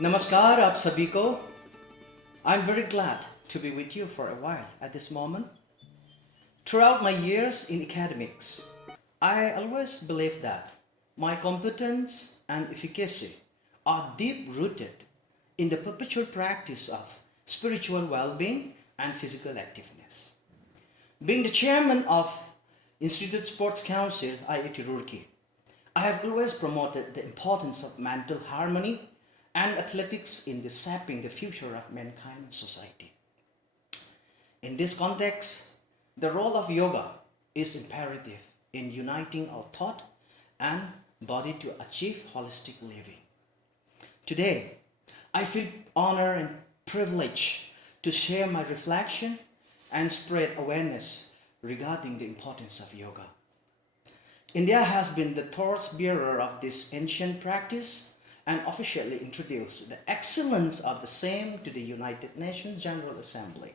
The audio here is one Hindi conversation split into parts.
Namaskar आप सभी को. I'm very glad to be with you for a while at this moment. Throughout my years in academics, I always believed that my competence and efficacy are deep rooted in the perpetual practice of spiritual well-being and physical activeness. Being the chairman of Institute Sports Council IIT Roorkee, I have always promoted the importance of mental harmony and athletics in shaping the future of mankind and society. In this context, the role of yoga is imperative in uniting our thought and body to achieve holistic living. Today, I feel honored and privileged to share my reflection and spread awareness regarding the importance of yoga. India has been the torchbearer of this ancient practice and officially introduced the excellence of the same to the United Nations General Assembly.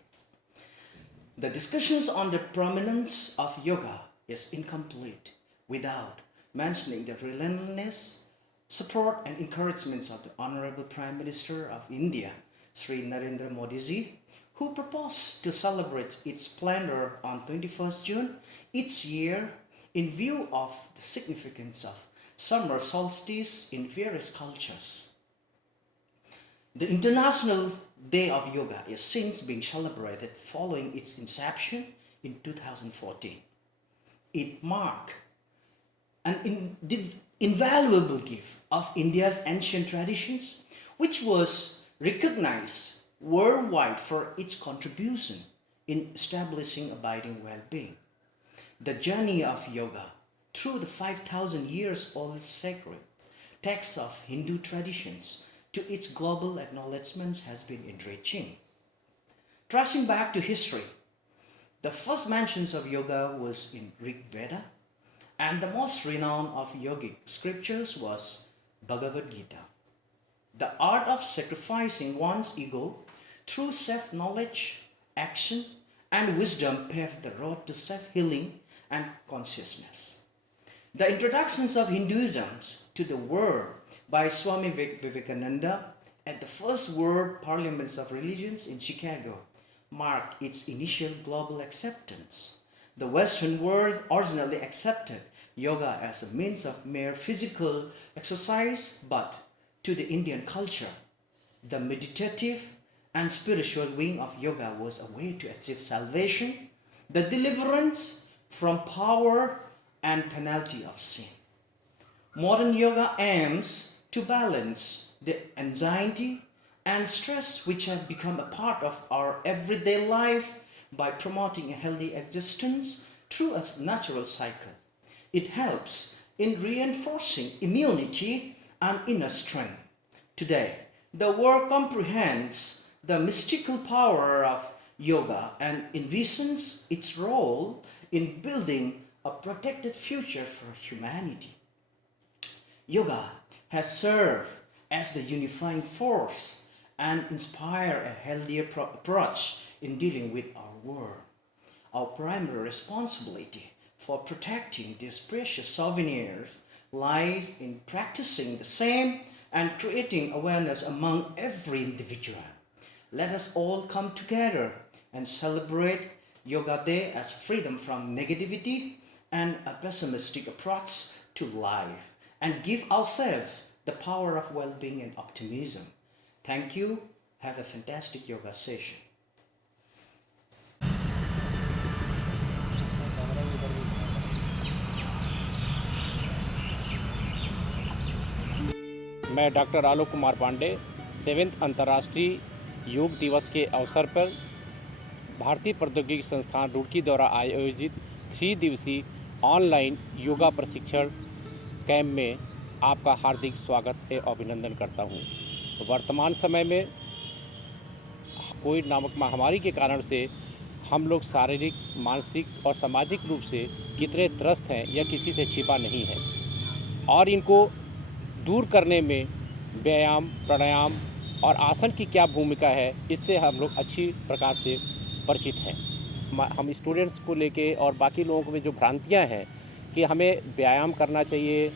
The discussions on the prominence of yoga is incomplete without mentioning the relentless support and encouragements of the Honorable Prime Minister of India, Sri Narendra Modi ji, who proposed to celebrate its splendor on 21st June each year in view of the significance of summer solstice in various cultures. The International Day of Yoga is since being celebrated following its inception in 2014. It marked an invaluable gift of India's ancient traditions, which was recognized worldwide for its contribution in establishing abiding well-being. The journey of yoga through the 5,000 years old sacred texts of Hindu traditions to its global acknowledgments has been enriching. Tracing back to history, the first mentions of yoga was in Rig Veda, and the most renowned of yogic scriptures was Bhagavad Gita. The art of sacrificing one's ego through self-knowledge, action, and wisdom paved the road to self-healing and consciousness. The introductions of Hinduism to the world by Swami Vivekananda at the first World Parliaments of Religions in Chicago marked its initial global acceptance. The Western world originally accepted yoga as a means of mere physical exercise, but to the Indian culture, the meditative and spiritual wing of yoga was a way to achieve salvation, the deliverance from power and penalty of sin. Modern yoga aims to balance the anxiety and stress which have become a part of our everyday life by promoting a healthy existence through a natural cycle. It helps in reinforcing immunity and inner strength. Today, the world comprehends the mystical power of yoga and envisions its role in building a protected future for humanity. Yoga has served as the unifying force and inspire a healthier approach in dealing with our world. Our primary responsibility for protecting these precious souvenirs lies in practicing the same and creating awareness among every individual. Let us all come together and celebrate Yoga Day as freedom from negativity and a pessimistic approach to life, and give ourselves the power of well-being and optimism. Thank you. Have a fantastic yoga session. मैं डॉक्टर आलोक कुमार पांडे 7वें अंतर्राष्ट्रीय योग दिवस के अवसर पर भारतीय प्रौद्योगिकी संस्थान रुड़की द्वारा आयोजित 3 दिवसीय ऑनलाइन योगा प्रशिक्षण कैंप में आपका हार्दिक स्वागत एवं अभिनंदन करता हूं। वर्तमान समय में कोविड नामक महामारी के कारण से हम लोग शारीरिक, मानसिक और सामाजिक रूप से कितने त्रस्त हैं यह किसी से छिपा नहीं है, और इनको दूर करने में व्यायाम, प्राणायाम और आसन की क्या भूमिका है, इससे हम लोग अच्छी प्रकार से परिचित हैं। हम स्टूडेंट्स को लेके और बाकी लोगों में जो भ्रांतियां हैं कि हमें व्यायाम करना चाहिए,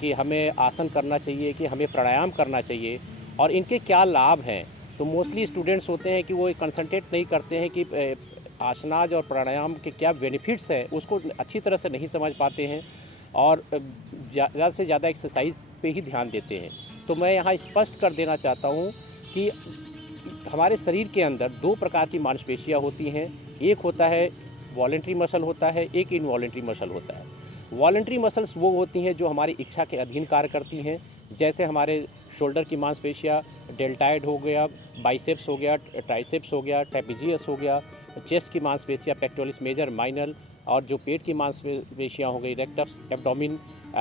कि हमें आसन करना चाहिए, कि हमें प्राणायाम करना चाहिए, और इनके क्या लाभ हैं। तो मोस्टली स्टूडेंट्स होते हैं कि वो कंसंट्रेट नहीं करते हैं कि आसनाज और प्राणायाम के क्या बेनिफिट्स हैं, उसको अच्छी तरह से नहीं समझ पाते हैं और ज़्यादा से ज़्यादा एक्सरसाइज पे ही ध्यान देते हैं। तो मैं यहाँ स्पष्ट कर देना चाहता हूँ कि हमारे शरीर के अंदर दो प्रकार की मांसपेशियाँ होती हैं। एक होता है वॉलेंट्री मसल होता है, एक इनवॉलेंट्री मसल होता है। वॉलेंट्री मसल्स वो होती हैं जो हमारी इच्छा के अधीन कार्य करती हैं, जैसे हमारे शोल्डर की मांसपेशियाँ डेल्टाइड हो गया, बाइसेप्स हो गया, ट्राइसेप्स हो गया, ट्रेपेजियस हो गया, चेस्ट की मांसपेशियाँ पेक्टोरलिस मेजर माइनर, और जो पेट की मांसपेशियाँ हो गई रेक्टस एब्डोमिन,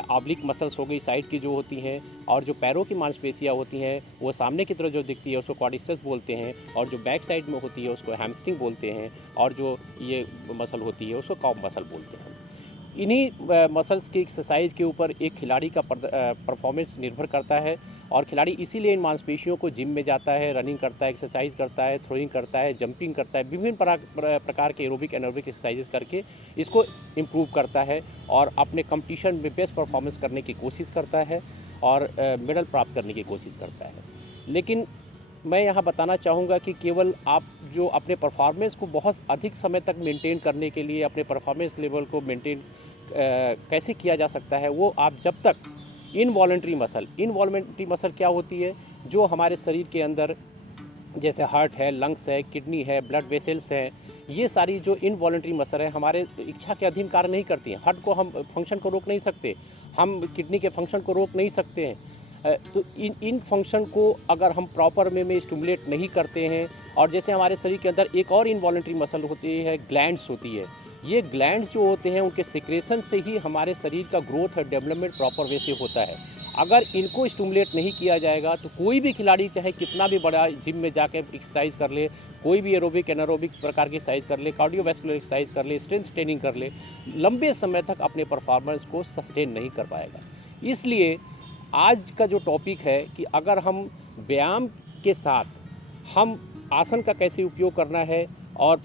ऑब्लिक मसल्स हो गई साइड की जो होती हैं, और जो पैरों की मांसपेशियाँ होती हैं वो सामने की तरफ जो दिखती है उसको क्वाड्रिसेप्स बोलते हैं, और जो बैक साइड में होती है उसको हैमस्ट्रिंग बोलते हैं, और जो ये मसल होती है उसको कॉफ मसल बोलते हैं। इन्हीं मसल्स की एक्सरसाइज के ऊपर एक खिलाड़ी का परफॉर्मेंस निर्भर करता है, और खिलाड़ी इसीलिए इन मांसपेशियों को जिम में जाता है, रनिंग करता है, एक्सरसाइज करता है, थ्रोइंग करता है, जंपिंग करता है, विभिन्न प्रकार के एरोबिक एनारोबिक एक्सरसाइजेस करके इसको इम्प्रूव करता है और अपने कंपटीशन में बेस्ट परफॉर्मेंस करने की कोशिश करता है और मेडल प्राप्त करने की कोशिश करता है। लेकिन मैं यहाँ बताना चाहूँगा कि केवल आप जो अपने परफॉर्मेंस को बहुत अधिक समय तक मेंटेन करने के लिए अपने परफॉर्मेंस लेवल को मेंटेन कैसे किया जा सकता है, वो आप जब तक इनवॉलेंट्री मसल क्या होती है, जो हमारे शरीर के अंदर जैसे हार्ट है, लंग्स है, किडनी है, ब्लड वेसल्स हैं, ये सारी जो इनवॉलेंट्री मसल है हमारे इच्छा के अधीन कार्य नहीं करती हैं। हार्ट को हम फंक्शन को रोक नहीं सकते, हम किडनी के फंक्शन को रोक नहीं सकते हैं। तो इन फंक्शन को अगर हम प्रॉपर वे में स्टिमुलेट नहीं करते हैं, और जैसे हमारे शरीर के अंदर एक और इनवॉलेंट्री मसल होती है, ग्लैंड्स होती है। ये ग्लैंड्स जो होते हैं उनके सिक्रेशन से ही हमारे शरीर का ग्रोथ और डेवलपमेंट प्रॉपर वे से होता है। अगर इनको स्टिमुलेट नहीं किया जाएगा तो कोई भी खिलाड़ी चाहे कितना भी बड़ा जिम में जाके एक्सरसाइज कर ले, कोई भी एरोबिक एनारोबिक प्रकार की एक्सरसाइज कर ले, कार्डियोवैस्कुलर एक्सरसाइज कर ले, स्ट्रेंथ ट्रेनिंग कर ले, लंबे समय तक अपने परफॉर्मेंस को सस्टेन नहीं कर पाएगा। इसलिए आज का जो टॉपिक है कि अगर हम व्यायाम के साथ हम आसन का कैसे उपयोग करना है और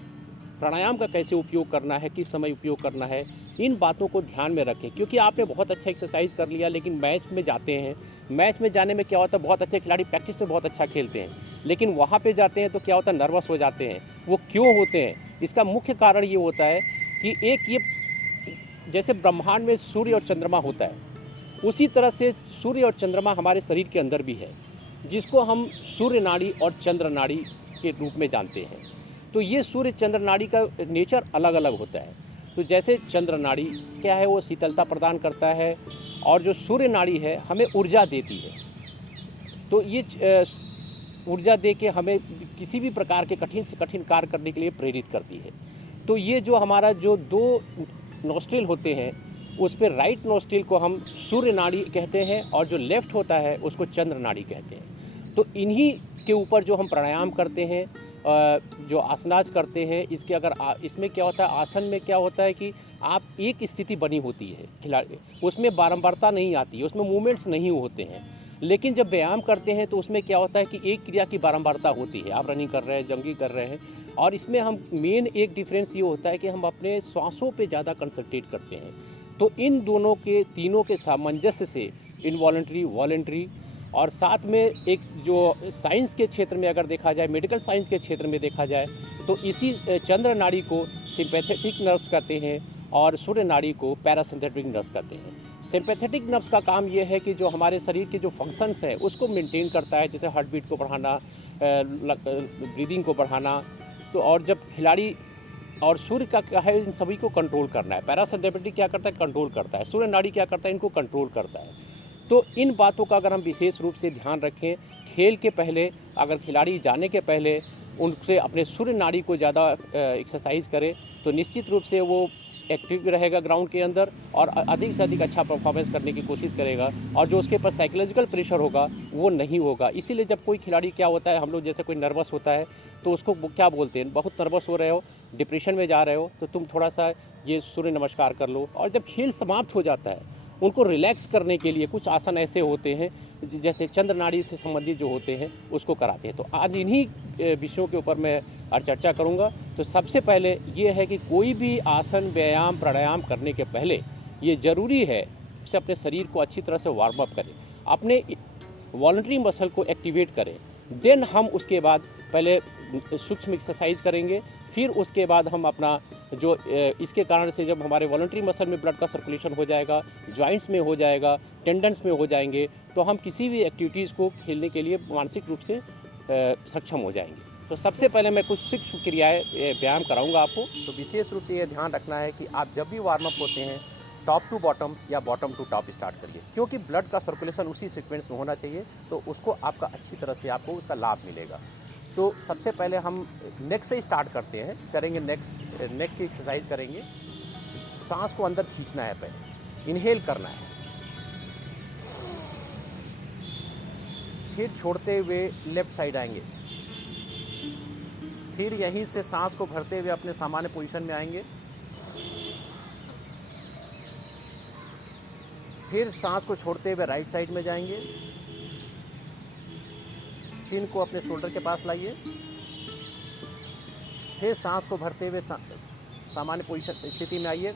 प्राणायाम का कैसे उपयोग करना है, किस समय उपयोग करना है, इन बातों को ध्यान में रखें। क्योंकि आपने बहुत अच्छा एक्सरसाइज कर लिया लेकिन मैच में जाते हैं, मैच में जाने में क्या होता है, बहुत अच्छे खिलाड़ी प्रैक्टिस में बहुत अच्छा खेलते हैं, लेकिन वहाँ पे जाते हैं तो क्या होता है, नर्वस हो जाते हैं। वो क्यों होते हैं? इसका मुख्य कारण ये होता है कि एक ये जैसे ब्रह्मांड में सूर्य और चंद्रमा होता है, उसी तरह से सूर्य और चंद्रमा हमारे शरीर के अंदर भी है, जिसको हम सूर्य नाड़ी और चंद्र नाड़ी के रूप में जानते हैं। तो ये सूर्य चंद्र नाड़ी का नेचर अलग अलग होता है। तो जैसे चंद्र नाड़ी क्या है, वो शीतलता प्रदान करता है, और जो सूर्य नाड़ी है हमें ऊर्जा देती है। तो ये ऊर्जा दे के हमें किसी भी प्रकार के कठिन से कठिन कार्य करने के लिए प्रेरित करती है। तो ये जो हमारा जो दो नोस्ट्रिल होते हैं, उस पर राइट नोस्ट्रिल को हम सूर्य नाड़ी कहते हैं, और जो लेफ़्ट होता है उसको चंद्र नाड़ी कहते हैं। तो इन्हीं के ऊपर जो हम प्राणायाम करते हैं, जो आसनास करते हैं, इसके अगर इसमें क्या होता है, आसन में क्या होता है कि आप एक स्थिति बनी होती है खिलाड़ी, उसमें बारंबारता नहीं आती है, उसमें मूवमेंट्स नहीं होते हैं। लेकिन जब व्यायाम करते हैं तो उसमें क्या होता है कि एक क्रिया की बारंबारता होती है। आप रनिंग कर रहे हैं, जंगिंग कर रहे हैं, और इसमें हम मेन एक डिफरेंस ये होता है कि हम अपने श्वासों पे ज़्यादा कंसंट्रेट करते हैं। तो इन दोनों के तीनों के सामंजस्य से इनवॉलेंट्री, वॉलेंट्री, और साथ में एक जो साइंस के क्षेत्र में अगर देखा जाए, मेडिकल साइंस के क्षेत्र में देखा जाए, तो इसी चंद्र नाड़ी को सिंपैथेटिक नर्व्स कहते हैं और सूर्य नाड़ी को पैरासिम्पैथेटिक नर्व्स कहते हैं। सिंपैथेटिक नर्व्स का काम ये है कि जो हमारे शरीर के जो फंक्शंस हैं उसको मेंटेन करता है, जैसे हार्ट बीट को बढ़ाना, ब्रीदिंग को बढ़ाना। तो और जब खिलाड़ी, और सूर्य का क्या है, इन सभी को कंट्रोल करना है। पैरासिम्पैथेटिक क्या करता है, कंट्रोल करता है। सूर्य नाड़ी क्या करता है, इनको कंट्रोल करता है। तो इन बातों का अगर हम विशेष रूप से ध्यान रखें, खेल के पहले अगर खिलाड़ी जाने के पहले उनसे अपने सूर्य नाड़ी को ज़्यादा एक्सरसाइज करें तो निश्चित रूप से वो एक्टिव रहेगा ग्राउंड के अंदर, और अधिक से अधिक अच्छा परफॉर्मेंस करने की कोशिश करेगा, और जो उसके ऊपर साइकोलॉजिकल प्रेशर होगा वो नहीं होगा। इसीलिए जब कोई खिलाड़ी क्या होता है, हम लोग जैसे कोई नर्वस होता है तो उसको क्या बोलते हैं, बहुत नर्वस हो रहे हो, डिप्रेशन में जा रहे हो, तो तुम थोड़ा सा ये सूर्य नमस्कार कर लो। और जब खेल समाप्त हो जाता है उनको रिलैक्स करने के लिए कुछ आसन ऐसे होते हैं जैसे चंद्र नाड़ी से संबंधित जो होते हैं उसको कराते हैं। तो आज इन्हीं विषयों के ऊपर मैं आज चर्चा करूंगा। तो सबसे पहले ये है कि कोई भी आसन, व्यायाम, प्राणायाम करने के पहले ये ज़रूरी है कि अपने शरीर को अच्छी तरह से वार्म अप करें। अपने वॉलंटरी मसल को एक्टिवेट करें। देन हम उसके बाद पहले सूक्ष्म एक्सरसाइज करेंगे, फिर उसके बाद हम अपना जो इसके कारण से जब हमारे वॉलंटरी मसल में ब्लड का सर्कुलेशन हो जाएगा, जॉइंट्स में हो जाएगा, टेंडन्स में हो जाएंगे, तो हम किसी भी एक्टिविटीज़ को खेलने के लिए मानसिक रूप से सक्षम हो जाएंगे। तो सबसे पहले मैं कुछ सूक्ष्म क्रियाएँ व्यायाम कराऊंगा आपको। तो विशेष रूप से ये ध्यान रखना है कि आप जब भी वार्म अप होते हैं टॉप टू बॉटम या बॉटम टू टॉप स्टार्ट करिए, क्योंकि ब्लड का सर्कुलेशन उसी सीक्वेंस में होना चाहिए, तो उसको आपका अच्छी तरह से आपको उसका लाभ मिलेगा। तो सबसे पहले हम नेक से स्टार्ट करते हैं, करेंगे नेक की एक्सरसाइज करेंगे। सांस को अंदर खींचना है, पहले इनहेल करना है, फिर छोड़ते हुए लेफ्ट साइड आएंगे, फिर यहीं से सांस को भरते हुए अपने सामान्य पोजीशन में आएंगे, फिर सांस को छोड़ते हुए राइट साइड में जाएंगे, चिन को अपने शोल्डर के पास लाइए, फिर सांस को भरते हुए सामान्य पोजीशन स्थिति में आइए।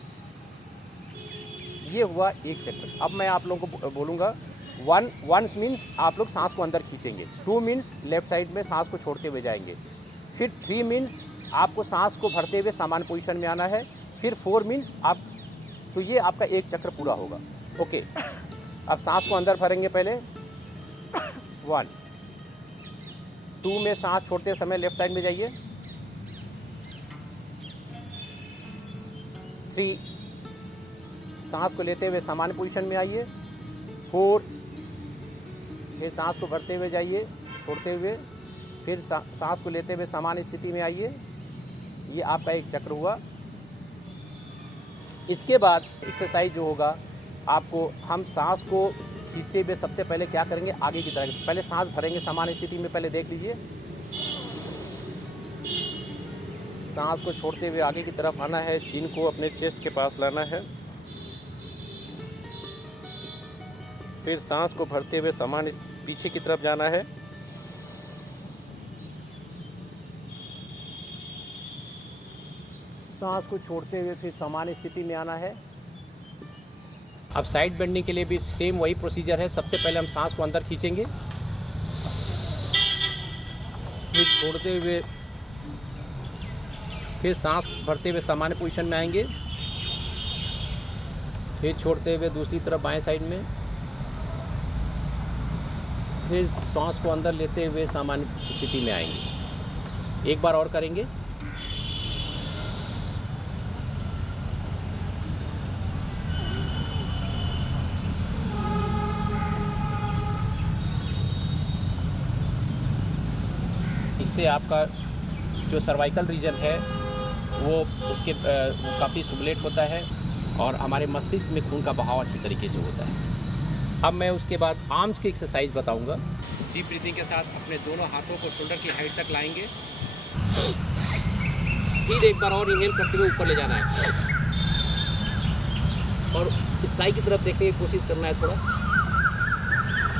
ये हुआ एक चक्र। अब मैं आप लोगों को बोलूँगा, वंस मीन्स आप लोग सांस को अंदर खींचेंगे, 2 मीन्स लेफ्ट साइड में सांस को छोड़ते हुए जाएंगे, फिर 3 मीन्स आपको सांस को भरते हुए सामान्य पोजीशन में आना है, फिर 4 मीन्स आप, तो ये आपका एक चक्र पूरा होगा। ओके, अब सांस को अंदर भरेंगे पहले 1, 2 में सांस छोड़ते समय लेफ्ट साइड में जाइए, 3 सांस को लेते हुए सामान्य पोजीशन में आइए, 4 फिर सांस को भरते हुए जाइए छोड़ते हुए, फिर सांस को लेते हुए सामान्य स्थिति में आइए। ये आपका एक चक्र हुआ। इसके बाद एक्सरसाइज जो होगा, आपको हम सांस को खींचते हुए सबसे पहले क्या करेंगे, आगे की तरफ पहले सांस भरेंगे सामान्य स्थिति में, पहले देख लीजिए, सांस को छोड़ते हुए आगे की तरफ आना है, चिन को अपने चेस्ट के पास लाना है, फिर सांस को भरते हुए सामान्य पीछे की तरफ जाना है, सांस को छोड़ते हुए फिर सामान्य स्थिति में आना है। अब साइड बेंडिंग के लिए भी सेम वही प्रोसीजर है। सबसे पहले हम सांस को अंदर खींचेंगे, फिर छोड़ते हुए फिर सांस भरते हुए सामान्य पोजीशन में आएंगे, फिर छोड़ते हुए दूसरी तरफ बाएं साइड में, फिर सांस को अंदर लेते हुए सामान्य स्थिति में आएंगे। एक बार और करेंगे। इससे आपका जो सर्वाइकल रीजन है वो उसके काफ़ी स्टिमुलेट होता है और हमारे मस्तिष्क में खून का बहाव अच्छी तरीके से होता है। अब मैं उसके बाद आर्म्स की एक्सरसाइज बताऊंगा। डीप ब्रीथिंग के साथ अपने दोनों हाथों को शोल्डर की हाइट तक लाएंगे, फिर एक बार और इनहेल करते हुए ऊपर ले जाना है और स्काई की तरफ देखने की कोशिश करना है थोड़ा।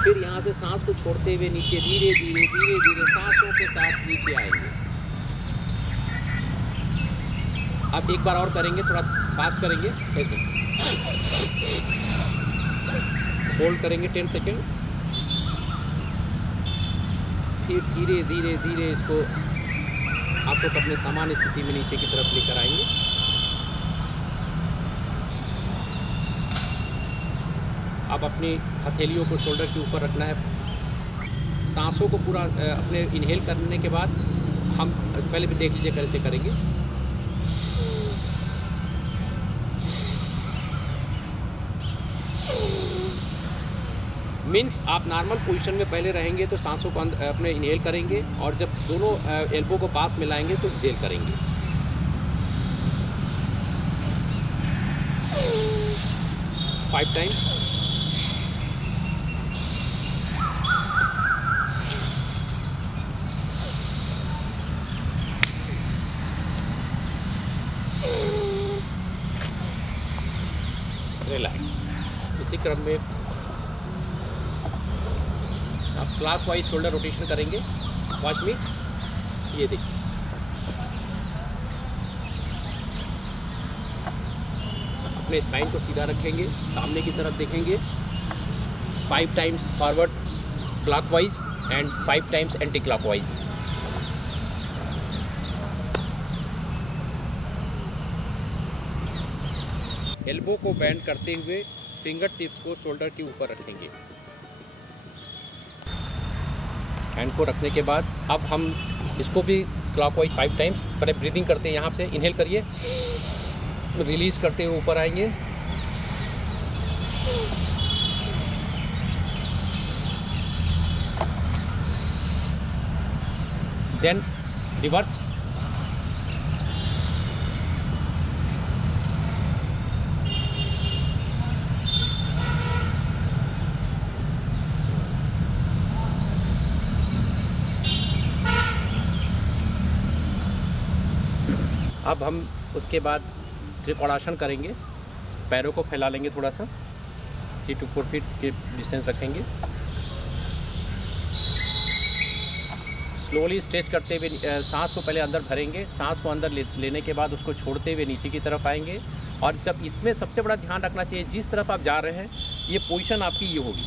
फिर यहाँ से सांस को छोड़ते हुए नीचे धीरे धीरे सांसों के साथ नीचे आएंगे। अब एक बार और करेंगे, थोड़ा फास्ट करेंगे, ऐसे होल्ड करेंगे 10 सेकेंड, फिर धीरे धीरे इसको आपको अपने सामान्य स्थिति में नीचे की तरफ लेकर आएंगे। अब अपनी हथेलियों को शोल्डर के ऊपर रखना है। सांसों को पूरा अपने इनहेल करने के बाद हम पहले भी देख लीजिए कैसे करेंगे। मीन्स आप नॉर्मल पोजीशन में पहले रहेंगे तो सांसों को अपने इनहेल करेंगे और जब दोनों एल्बो को पास मिलाएंगे तो एक्सहेल करेंगे। Five times. रिलैक्स। इसी क्रम में आप क्लॉकवाइज शोल्डर रोटेशन करेंगे। वॉच मी, ये देखिए, अपने स्पाइन को सीधा रखेंगे, सामने की तरफ देखेंगे, 5 times forward clockwise and 5 times anti-clockwise. Elbow को बेंड करते हुए फिंगर टिप्स को शोल्डर के ऊपर रखेंगे। हैंड को रखने के बाद अब हम इसको भी क्लॉकवाइज 5 टाइम्स पहले ब्रीदिंग करते हैं। यहाँ से इनहेल करिए, रिलीज करते हुए ऊपर आएंगे, देन रिवर्स, अब हम उसके बाद त्रिकोणासन करेंगे। पैरों को फैला लेंगे, थोड़ा सा 3 to 4 फीट के डिस्टेंस रखेंगे। स्लोली स्ट्रेच करते हुए सांस को पहले अंदर भरेंगे, सांस को अंदर लेने के बाद उसको छोड़ते हुए नीचे की तरफ आएंगे। और जब इसमें सबसे बड़ा ध्यान रखना चाहिए, जिस तरफ आप जा रहे हैं ये पोजीशन आपकी ये होगी।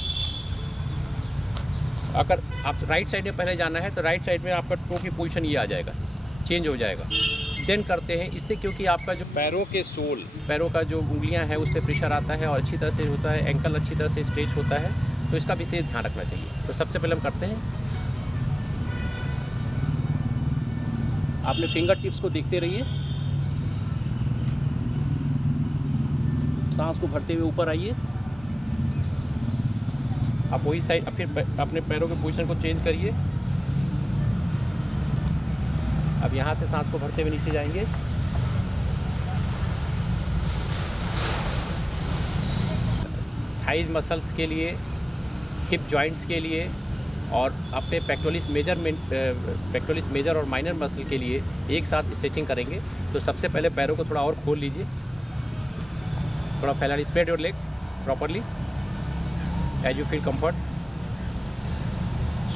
अगर आप राइट साइड में पहले जाना है तो राइट साइड में आपका टो की पोजीशन ये आ जाएगा, चेंज हो जाएगा। देन करते हैं इससे, क्योंकि आपका जो पैरों के सोल, पैरों का जो उंगलियां हैं उस पर प्रेशर आता है और अच्छी तरह से होता है, एंकल अच्छी तरह से स्ट्रेच होता है, तो इसका विशेष ध्यान रखना चाहिए। तो सबसे पहले हम करते हैं, आपने फिंगर टिप्स को देखते रहिए, सांस को भरते हुए ऊपर आइए। आप वही साइड फिर अपने पैरों के पोजीशन को चेंज करिए। अब यहाँ से सांस को भरते हुए नीचे जाएंगे, थाइज मसल्स के लिए, हिप जॉइंट्स के लिए और अपने पेक्टोरलिस मेजर और माइनर मसल के लिए एक साथ स्ट्रेचिंग करेंगे। तो सबसे पहले पैरों को थोड़ा और खोल लीजिए, थोड़ा फैला, spread your leg properly as you feel comfort.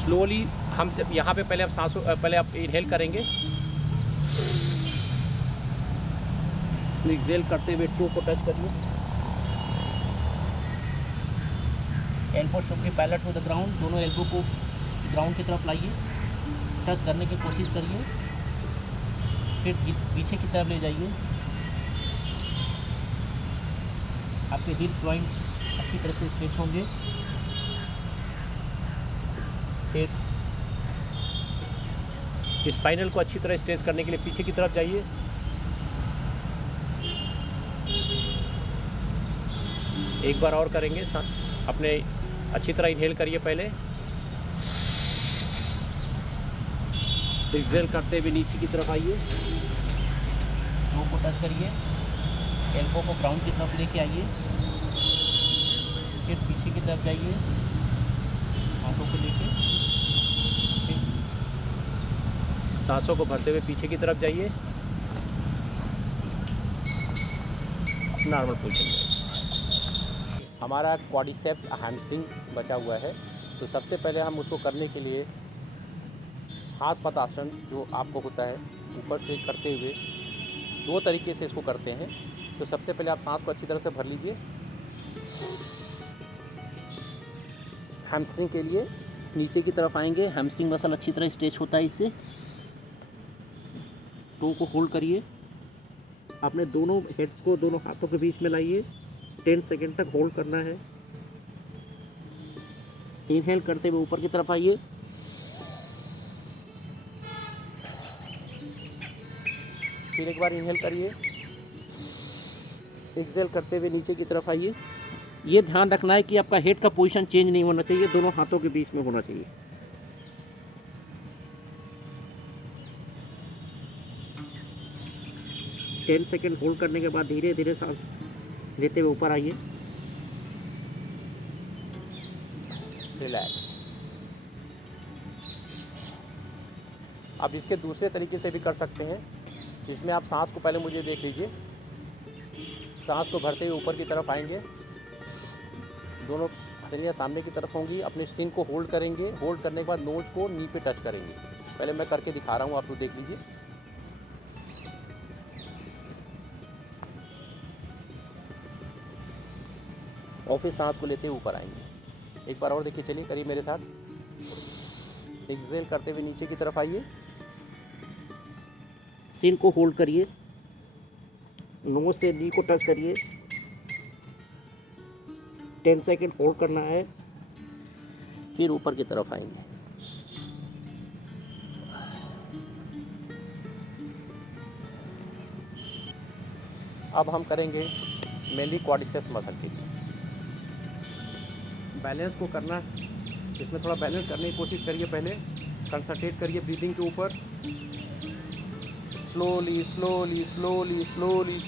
Slowly हम जब यहाँ पे पहले आप इनहेल करेंगे, एक्सहेल करते हुए टो को टच करिए, elbow should be parallel to the ground, दोनों एल्बो को ग्राउंड की तरफ लाइए, टच करने की कोशिश करिए, फिर पीछे की तरफ ले जाइए। आपके हिप जॉइंट्स अच्छी तरह से स्ट्रेच होंगे। फिर स्पाइनल को अच्छी तरह स्ट्रेच करने के लिए पीछे की तरफ जाइए। एक बार और करेंगे, अपने अच्छी तरह इनहेल करिए, पहले एक्सहेल करते हुए नीचे की तरफ आइए, टो को टच करिए, एल्बो को ग्राउंड की तरफ लेके आइए, फिर पीछे की तरफ जाइए, हाथों को लेके, फिर सांसों को भरते हुए पीछे की तरफ जाइए, नॉर्मल पोजीशन में। हमारा क्वाड्रिसेप्स हैमस्ट्रिंग बचा हुआ है, तो सबसे पहले हम उसको करने के लिए हाथ पतासन जो आपको होता है ऊपर से करते हुए 2 तरीके से इसको करते हैं। तो सबसे पहले आप सांस को अच्छी तरह से भर लीजिए। हैमस्ट्रिंग के लिए नीचे की तरफ आएंगे, हैमस्ट्रिंग मसल अच्छी तरह स्ट्रेच होता है इससे। टो को होल्ड करिए, अपने दोनों हेड्स को दोनों हाथों के बीच में लाइए, 10 सेकेंड तक होल्ड करना है। इनहेल करते हुए ऊपर की तरफ आइए, फिर एक बार इनहेल करिए, एक्सहेल करते हुए नीचे की तरफ आइए। ये ध्यान रखना है कि आपका हेड का पोजीशन चेंज नहीं होना चाहिए, दोनों हाथों के बीच में होना चाहिए। टेन सेकेंड होल्ड करने के बाद धीरे धीरे सांस लेते हुए ऊपर आइए, रिलैक्स। आप इसके दूसरे तरीके से भी कर सकते हैं, जिसमें आप सांस को पहले मुझे देख लीजिए, सांस को भरते हुए ऊपर की तरफ आएंगे, दोनों हथेलियाँ सामने की तरफ होंगी, अपने सिन को होल्ड करेंगे, होल्ड करने के बाद नोज को नी पे टच करेंगे। पहले मैं करके दिखा रहा हूँ, आप लोग देख लीजिए। और फिर सांस को लेते हुए ऊपर आएंगे। एक बार और देखिए, चलिए करिए मेरे साथ। एक्सेल करते हुए नीचे की तरफ आइए, सिन को होल्ड करिए, नोज से नी को टच करिए, 10 सेकेंड होल्ड करना है, फिर ऊपर की तरफ आएंगे। अब हम करेंगे मेनली क्वाड्रिसेप्स मसल के लिए। बैलेंस को करना, इसमें थोड़ा बैलेंस करने की कोशिश करिए। पहले कंसंट्रेट करिए ब्रीदिंग के ऊपर। स्लोली स्लोली स्लोली स्लोली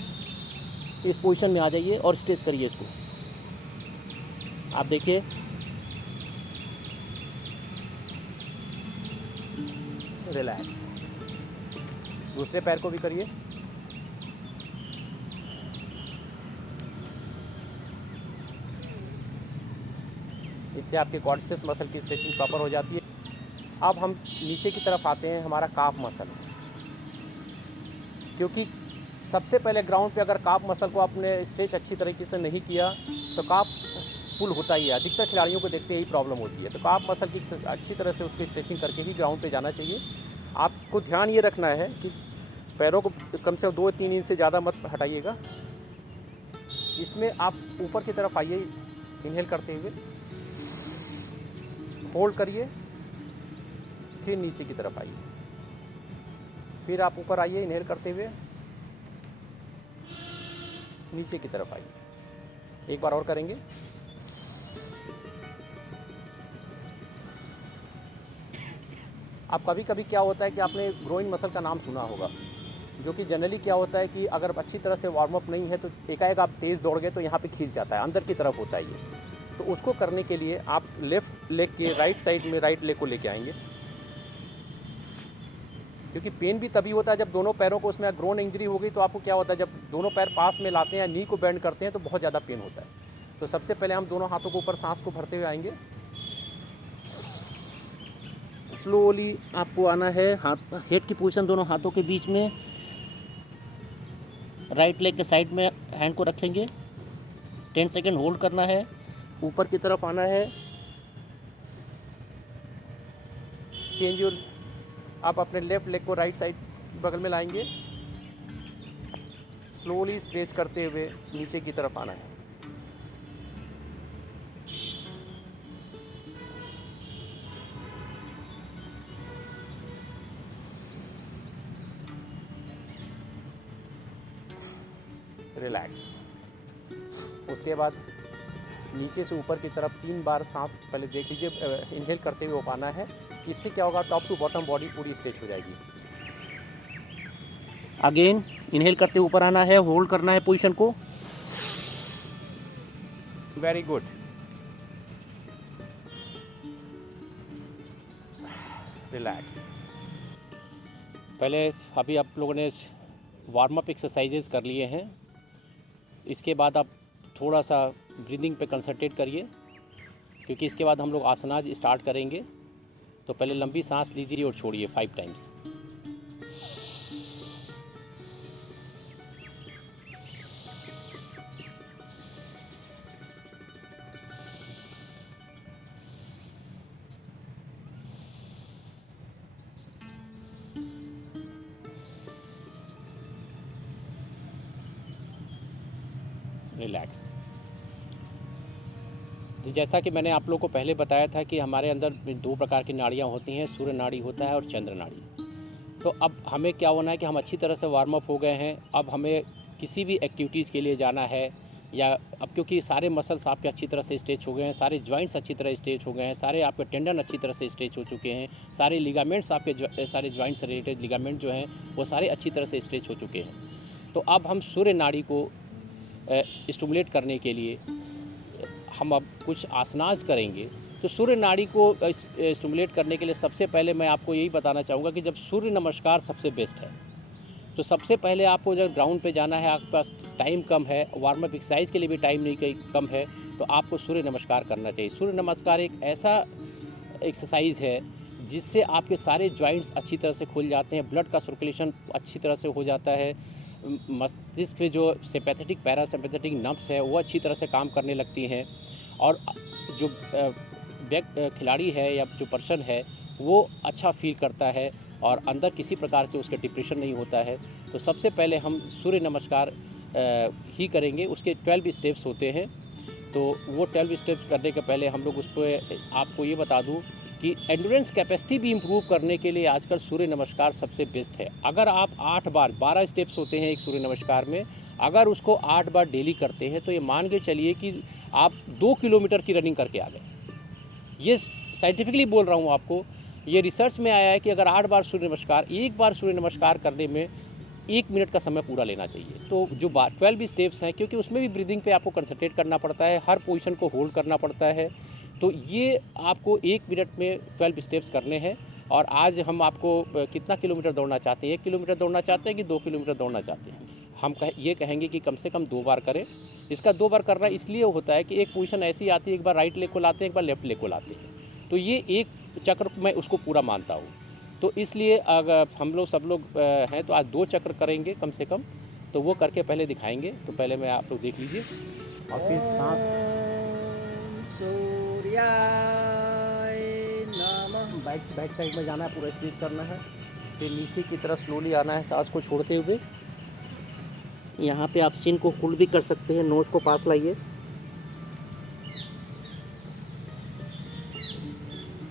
इस पोजीशन में आ जाइए और स्ट्रेच करिए इसको। आप देखिए, रिलैक्स। दूसरे पैर को भी करिए। इससे आपके क्वाड्रिसेप्स मसल की स्ट्रेचिंग प्रॉपर हो जाती है। अब हम नीचे की तरफ आते हैं, हमारा काफ मसल। क्योंकि सबसे पहले ग्राउंड पे अगर काफ मसल को आपने स्ट्रेच अच्छी तरीके से नहीं किया तो काफ पुल होता ही है। अधिकतर खिलाड़ियों को देखते यही प्रॉब्लम होती है। तो काफ मसल की अच्छी तरह से उसकी स्ट्रेचिंग करके ही ग्राउंड पे जाना चाहिए। आपको ध्यान ये रखना है कि पैरों को कम से कम 2-3 इंच से ज़्यादा मत हटाइएगा। इसमें आप ऊपर की तरफ आइए, इनहेल करते हुए होल्ड करिए, फिर नीचे की तरफ आइए, फिर आप ऊपर आइए, इनहेल करते हुए नीचे की तरफ आइए। एक बार और करेंगे। अब कभी कभी क्या होता है कि आपने ग्रोइंग मसल का नाम सुना होगा, जो कि जनरली क्या होता है कि अगर अच्छी तरह से वार्म अप नहीं है तो एकाएक आप तेज़ दौड़ गए तो यहाँ पे खींच जाता है, अंदर की तरफ होता है ये। तो उसको करने के लिए आप लेफ़्ट लेग के राइट साइड में राइट लेग को लेके आएंगे। क्योंकि पेन भी तभी होता है जब दोनों पैरों को, उसमें ग्रोन इंजरी हो गई तो आपको क्या होता है, जब दोनों पैर पास में लाते हैं, नी को बेंड करते हैं तो बहुत ज़्यादा पेन होता है। तो सबसे पहले हम दोनों हाथों को ऊपर सांस को भरते हुए आएंगे। स्लोली आपको आना है, हाथ हेड की पोजीशन दोनों हाथों के बीच में, राइट लेग के साइड में हैंड को रखेंगे, 10 सेकेंड होल्ड करना है, ऊपर की तरफ आना है, चेंज योर। आप अपने लेफ्ट लेग को राइट साइड बगल में लाएंगे, स्लोली स्ट्रेच करते हुए नीचे की तरफ आना है। रिलैक्स। उसके बाद नीचे से ऊपर की तरफ 3 बार सांस पहले देख लीजिए, इनहेल करते हुए पाना है। इससे क्या होगा, टॉप टू बॉटम बॉडी पूरी स्ट्रेच हो जाएगी। अगेन इनहेल करते ऊपर आना है, होल्ड करना है पोजीशन को। Very good. रिलैक्स। पहले अभी आप लोगों ने वार्म अप एक्सरसाइजेज कर लिए हैं। इसके बाद आप थोड़ा सा ब्रीदिंग पे कंसंट्रेट करिए, क्योंकि इसके बाद हम लोग आसनाज स्टार्ट करेंगे। तो पहले लंबी सांस लीजिए और छोड़िए 5 टाइम्स। रिलैक्स। तो जैसा कि मैंने आप लोग को पहले बताया था कि हमारे अंदर 2 प्रकार की नाड़ियाँ होती हैं, सूर्य नाड़ी होता है और चंद्र नाड़ी। तो अब हमें क्या होना है कि हम अच्छी तरह से वार्म अप हो गए हैं। अब हमें किसी भी एक्टिविटीज़ के लिए जाना है, या अब क्योंकि सारे मसल्स आपके अच्छी तरह से स्ट्रेच हो गए हैं, सारे जॉइंट्स अच्छी तरह स्ट्रेच हो गए हैं, सारे आपके टेंडन अच्छी तरह से स्ट्रेच हो चुके हैं, सारे लिगामेंट्स आपके सारे जॉइंट्स से रिलेटेड लिगामेंट जो हैं वो सारे अच्छी तरह से स्ट्रेच हो चुके हैं। तो अब हम सूर्य नाड़ी को स्टिमुलेट करने के लिए हम अब कुछ आसनास करेंगे। तो सूर्य नाड़ी को स्टिमुलेट करने के लिए सबसे पहले मैं आपको यही बताना चाहूँगा कि जब सूर्य नमस्कार सबसे बेस्ट है। तो सबसे पहले आपको जब ग्राउंड पे जाना है, आपके पास टाइम कम है, वार्म अप एक्सरसाइज के लिए भी टाइम नहीं कहीं कम है, तो आपको सूर्य नमस्कार करना चाहिए। सूर्य नमस्कार एक ऐसा एक्सरसाइज है जिससे आपके सारे जॉइंट्स अच्छी तरह से खुल जाते हैं, ब्लड का सर्कुलेशन अच्छी तरह से हो जाता है, मस्तिष्क के जो सिंपैथेटिक पैरासिम्पैथेटिक नर्व्स है वो अच्छी तरह से काम करने लगती हैं, और जो खिलाड़ी है या जो पर्सन है वो अच्छा फील करता है और अंदर किसी प्रकार के उसके डिप्रेशन नहीं होता है। तो सबसे पहले हम सूर्य नमस्कार ही करेंगे। उसके 12 स्टेप्स होते हैं, तो वो 12 स्टेप्स करने के पहले हम लोग उस पर आपको ये बता दूं कि एंड्योरेंस कैपेसिटी भी इम्प्रूव करने के लिए आजकल सूर्य नमस्कार सबसे बेस्ट है। अगर आप 8 बार 12 स्टेप्स होते हैं एक सूर्य नमस्कार में, अगर उसको 8 बार डेली करते हैं तो ये मान के चलिए कि आप 2 किलोमीटर की रनिंग करके आ गए। ये साइंटिफिकली बोल रहा हूँ आपको, ये रिसर्च में आया है कि अगर 8 बार सूर्य नमस्कार, एक बार सूर्य नमस्कार करने में 1 मिनट का समय पूरा लेना चाहिए। तो जो 12 स्टेप्स हैं, क्योंकि उसमें भी ब्रीदिंग पे आपको कंसंट्रेट करना पड़ता है, हर पोजीशन को होल्ड करना पड़ता है, तो ये आपको 1 मिनट में 12 स्टेप्स करने हैं। और आज हम आपको कितना किलोमीटर दौड़ना चाहते हैं, 1 किलोमीटर दौड़ना चाहते हैं कि 2 किलोमीटर दौड़ना चाहते हैं, हम ये कहेंगे कि कम से कम 2 बार करें। इसका 2 बार करना इसलिए होता है कि एक पोजीशन ऐसी आती है, एक बार राइट लेग को लाते हैं, एक बार लेफ्ट लेग को लाते हैं, तो ये एक चक्र मैं उसको पूरा मानता हूँ। तो इसलिए अगर हम लोग सब लोग हैं तो आज 2 चक्र करेंगे कम से कम, तो वो करके पहले दिखाएंगे। तो पहले मैं आप लोग देख लीजिए और फिर सांस बैक साइड में जाना है, पूरा स्ट्रेच करना है, फिर नीचे की तरफ स्लोली आना है सांस को छोड़ते हुए। यहाँ पे आप चिन को होल्ड भी कर सकते हैं, नोज को पास लाइए।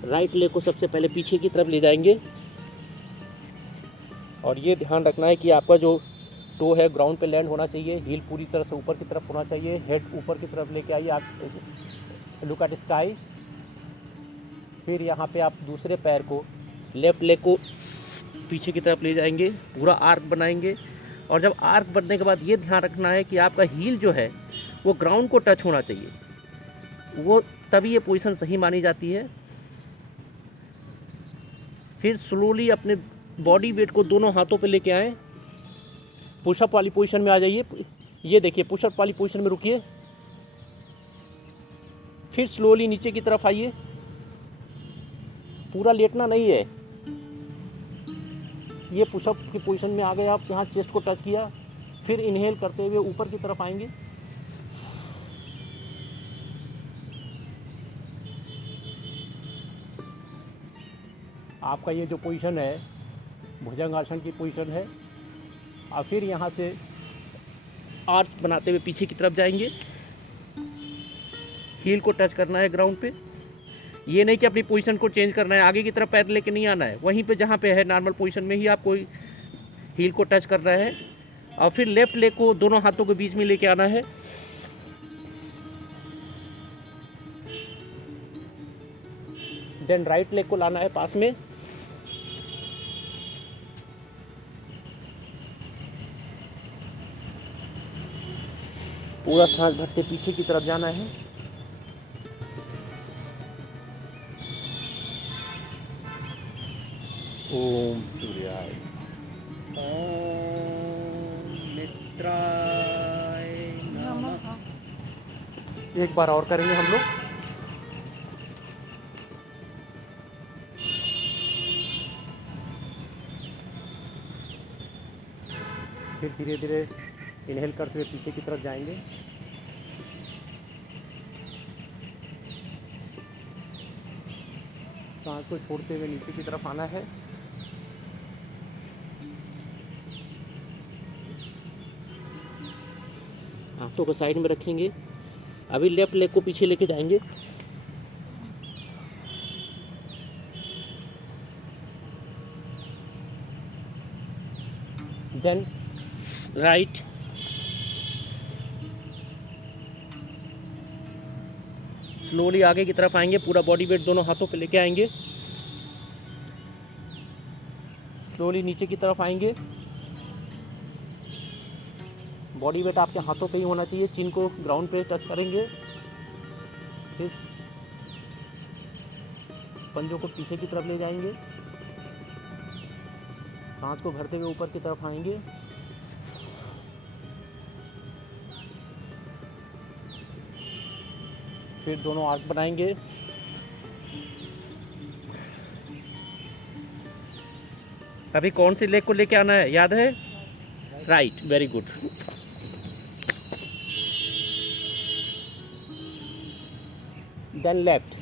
राइट लेग को सबसे पहले पीछे की तरफ ले जाएंगे और ये ध्यान रखना है कि आपका जो टो है ग्राउंड पे लैंड होना चाहिए, हील पूरी तरह से ऊपर की तरफ होना चाहिए, हेड ऊपर की तरफ लेके आइए, आप लुक एट स्काई। फिर यहाँ पे आप दूसरे पैर को, लेफ़्ट लेग को पीछे की तरफ ले जाएंगे, पूरा आर्क बनाएंगे। और जब आर्क बनने के बाद ये ध्यान रखना है कि आपका हील जो है वो ग्राउंड को टच होना चाहिए, वो तभी ये पोजीशन सही मानी जाती है। फिर स्लोली अपने बॉडी वेट को दोनों हाथों पे लेके आएँ, पुशअप वाली पोजीशन में आ जाइए। ये देखिए पुशअप वाली पोजीशन में रुकिए, फिर स्लोली नीचे की तरफ आइए, पूरा लेटना नहीं है। ये पुशअप की पोजीशन में आ गए आप, यहाँ चेस्ट को टच किया, फिर इनहेल करते हुए ऊपर की तरफ आएंगे, आपका ये जो पोजीशन है भुजंगासन की पोजीशन है। और फिर यहाँ से आर्च बनाते हुए पीछे की तरफ जाएंगे, हील को टच करना है ग्राउंड पे। ये नहीं कि अपनी पोजीशन को चेंज करना है, आगे की तरफ पैर लेके नहीं आना है, वहीं पे जहाँ पे है नॉर्मल पोजीशन में ही आपको हील को टच करना है। और फिर लेफ्ट लेग को दोनों हाथों के बीच में लेके आना है, देन राइट लेग को लाना है पास में, पूरा सांस भरते पीछे की तरफ जाना है। ओम सूर्याय ओम मित्राय नमः। एक बार और करेंगे हम लोग। फिर धीरे धीरे इनहेल करते हुए पीछे की तरफ जाएंगे, सांस को छोड़ते हुए नीचे की तरफ आना है। हाथों को साइड में रखेंगे। अभी लेफ्ट लेग को पीछे लेके जाएंगे, देन राइट, स्लोली आगे की तरफ आएंगे, पूरा बॉडी वेट दोनों हाथों पे लेके आएंगे, स्लोली नीचे की तरफ आएंगे, बॉडी वेट आपके हाथों पे ही होना चाहिए, चिन को ग्राउंड पे टच करेंगे, फिर पंजों को पीछे की तरफ ले जाएंगे, सांस को भरते हुए ऊपर की तरफ आएंगे, फिर दोनों आर्क बनाएंगे, अभी कौन सी लेग को लेके आना है याद है? Right, very good. Then left,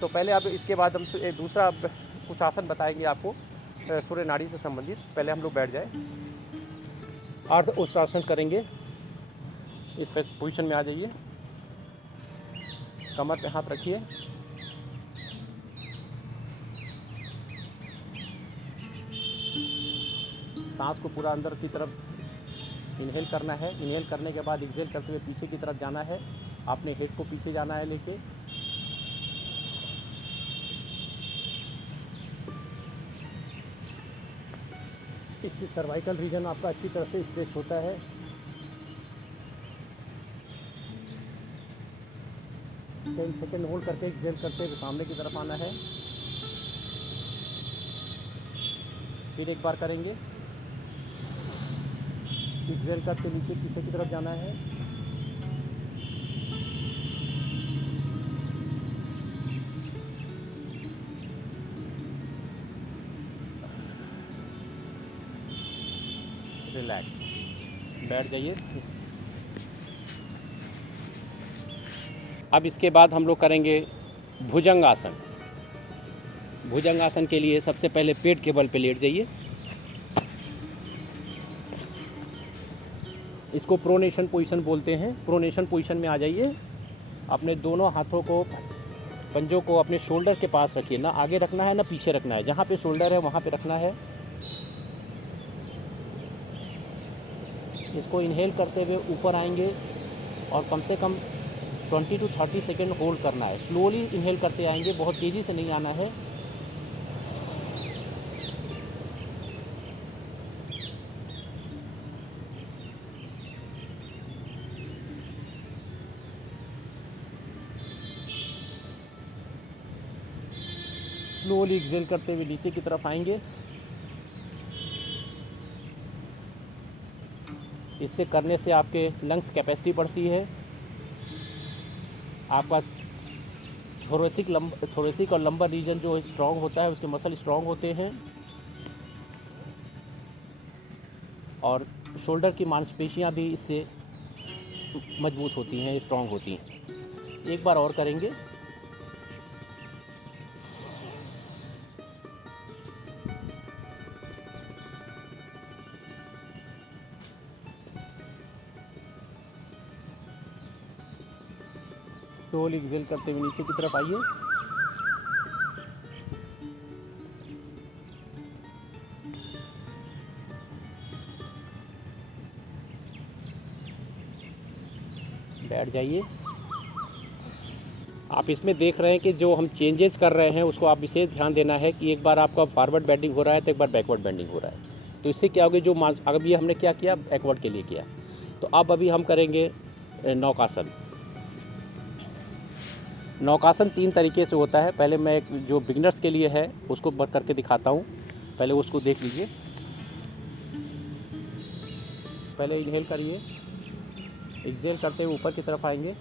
तो पहले अब इसके बाद हम दूसरा कुछ आसन बताएंगे आपको सूर्य नाड़ी से संबंधित। पहले हम लोग बैठ जाए, अर्ध उत्तरासन करेंगे। इस पे पोजीशन में आ जाइए, कमर पे हाथ रखिए, सांस को पूरा अंदर की तरफ इनहेल करना है। इनहेल करने के बाद एक्सहेल करते हुए पीछे की तरफ जाना है। आपने हेड को पीछे जाना है लेके। इससे सर्वाइकल रीजन आपका अच्छी तरह से स्ट्रेच होता है। सेकंड होल्ड करके एक्सहेल करते हुए सामने की तरफ आना है। फिर एक बार करेंगे, एक्सहेल करके नीचे पीछे की तरफ जाना है। रिलैक्स, बैठ जाइए। अब इसके बाद हम लोग करेंगे भुजंगासन। भुजंगासन के लिए सबसे पहले पेट के बल पे लेट जाइए। इसको प्रोनेशन पोजीशन बोलते हैं। प्रोनेशन पोजीशन में आ जाइए। अपने दोनों हाथों को, पंजों को अपने शोल्डर के पास रखिए। ना आगे रखना है ना पीछे रखना है, जहाँ पे शोल्डर है वहाँ पे रखना है। इसको इनहेल करते हुए ऊपर आएंगे और कम से कम 20 to 30 सेकेंड होल्ड करना है। स्लोली इनहेल करते आएंगे, बहुत तेज़ी से नहीं आना है। स्लोली एक्सहेल करते हुए नीचे की तरफ आएंगे। इससे करने से आपके लंग्स कैपेसिटी बढ़ती है। आपका थोरेसिक और लंबर रीजन जो स्ट्रॉन्ग होता है, उसके मसल स्ट्रॉन्ग होते हैं और शोल्डर की मांसपेशियां भी इससे मजबूत होती हैं, स्ट्रॉन्ग होती हैं। एक बार और करेंगे। स्लोली एक्सहेल करते हुए नीचे की तरफ आइए। बैठ जाइए। आप इसमें देख रहे हैं कि जो हम चेंजेस कर रहे हैं उसको आप विशेष ध्यान देना है कि एक बार आपका फॉरवर्ड बेंडिंग हो रहा है तो एक बार बैकवर्ड बेंडिंग हो रहा है। तो इससे क्या होगा, जो अभी हमने क्या किया, बैकवर्ड के लिए किया। तो अब अभी हम करेंगे नौकासन। नौकासन 3 तरीके से होता है। पहले मैं जो बिगिनर्स के लिए है उसको करके दिखाता हूँ, पहले उसको देख लीजिए। पहले इनहेल करिए, एक्सहेल करते हुए ऊपर की तरफ आएंगे।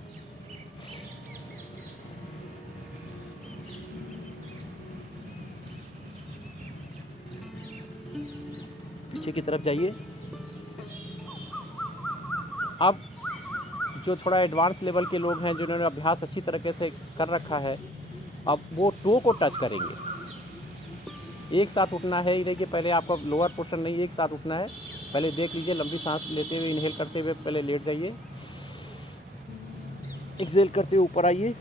पीछे की तरफ जाइए। अब जो थोड़ा एडवांस लेवल के लोग हैं, जिन्होंने अभ्यास अच्छी तरीके से कर रखा है, अब वो टो को टच करेंगे। एक साथ उठना है, ये कि पहले आपका लोअर पोर्शन नहीं, एक साथ उठना है। पहले देख लीजिए, लंबी सांस लेते हुए इनहेल करते हुए पहले लेट जाइए। एक्सहेल करते हुए ऊपर आइए।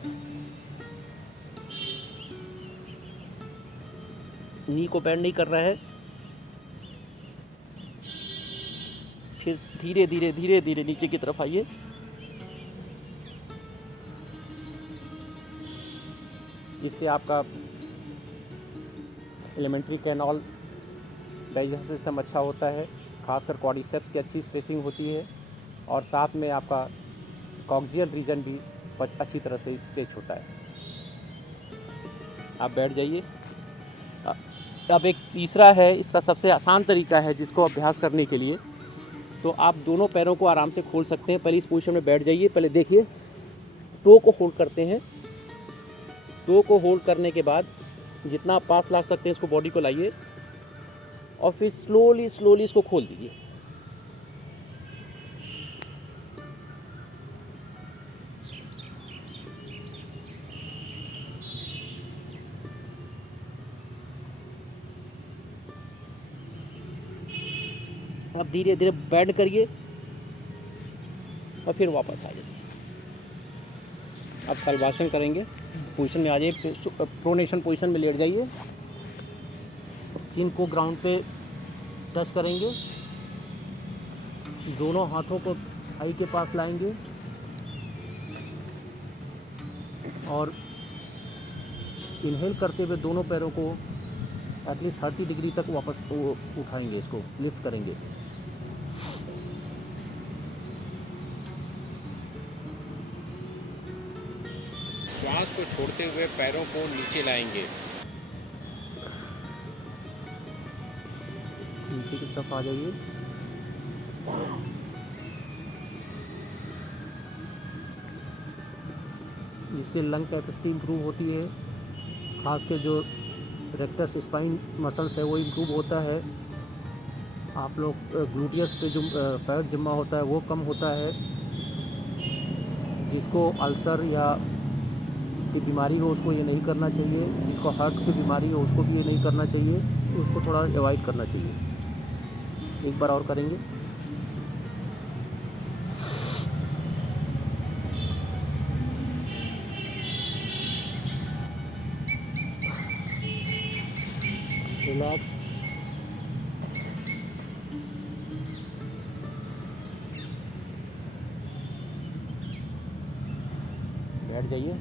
नी को बेंड नहीं कर रहा है। फिर धीरे धीरे धीरे धीरे नीचे की तरफ आइए। इससे आपका एलिमेंट्री कैनाल डाइजेशन सिस्टम अच्छा होता है, खासकर क्वाड्रिसेप्स की अच्छी स्ट्रेचिंग होती है और साथ में आपका कॉक्सियल रीजन भी अच्छी तरह से स्ट्रेच होता है। आप बैठ जाइए। अब एक तीसरा है, इसका सबसे आसान तरीका है जिसको अभ्यास करने के लिए। तो आप दोनों पैरों को आराम से खोल सकते हैं। पहले इस पोजीशन में बैठ जाइए। पहले देखिए, टो को होल्ड करते हैं। टो को होल्ड करने के बाद जितना आप पास ला सकते हैं इसको, बॉडी को लाइए और फिर स्लोली स्लोली इसको खोल दीजिए। बहुत धीरे धीरे बेंड करिए और फिर वापस आ जाइए। अब सलवासन करेंगे, पोजीशन में आ जाइए, प्रोनेशन पोजीशन में लेट जाइए। चिन को ग्राउंड पे टच करेंगे, दोनों हाथों को थाई के पास लाएंगे और इनहेल करते हुए दोनों पैरों को एटलीस्ट 30 डिग्री तक वापस उठाएंगे, इसको लिफ्ट करेंगे। श्वास को छोड़ते हुए पैरों को नीचे लाएंगे, नीचे की तरफ आ जाइए। इससे लंग कैपेसिटी इम्प्रूव होती है, खास के जो रेक्टस स्पाइन मसल्स है वो इम्प्रूव होता है। आप लोग ग्लूटियस पे जो फैट जमा होता है वो कम होता है। जिसको अल्सर या की बीमारी हो उसको ये नहीं करना चाहिए, जिसको हार्ट की बीमारी हो उसको भी ये नहीं करना चाहिए, उसको थोड़ा अवॉइड करना चाहिए। एक बार और करेंगे। रिलैक्स, बैठ जाइए।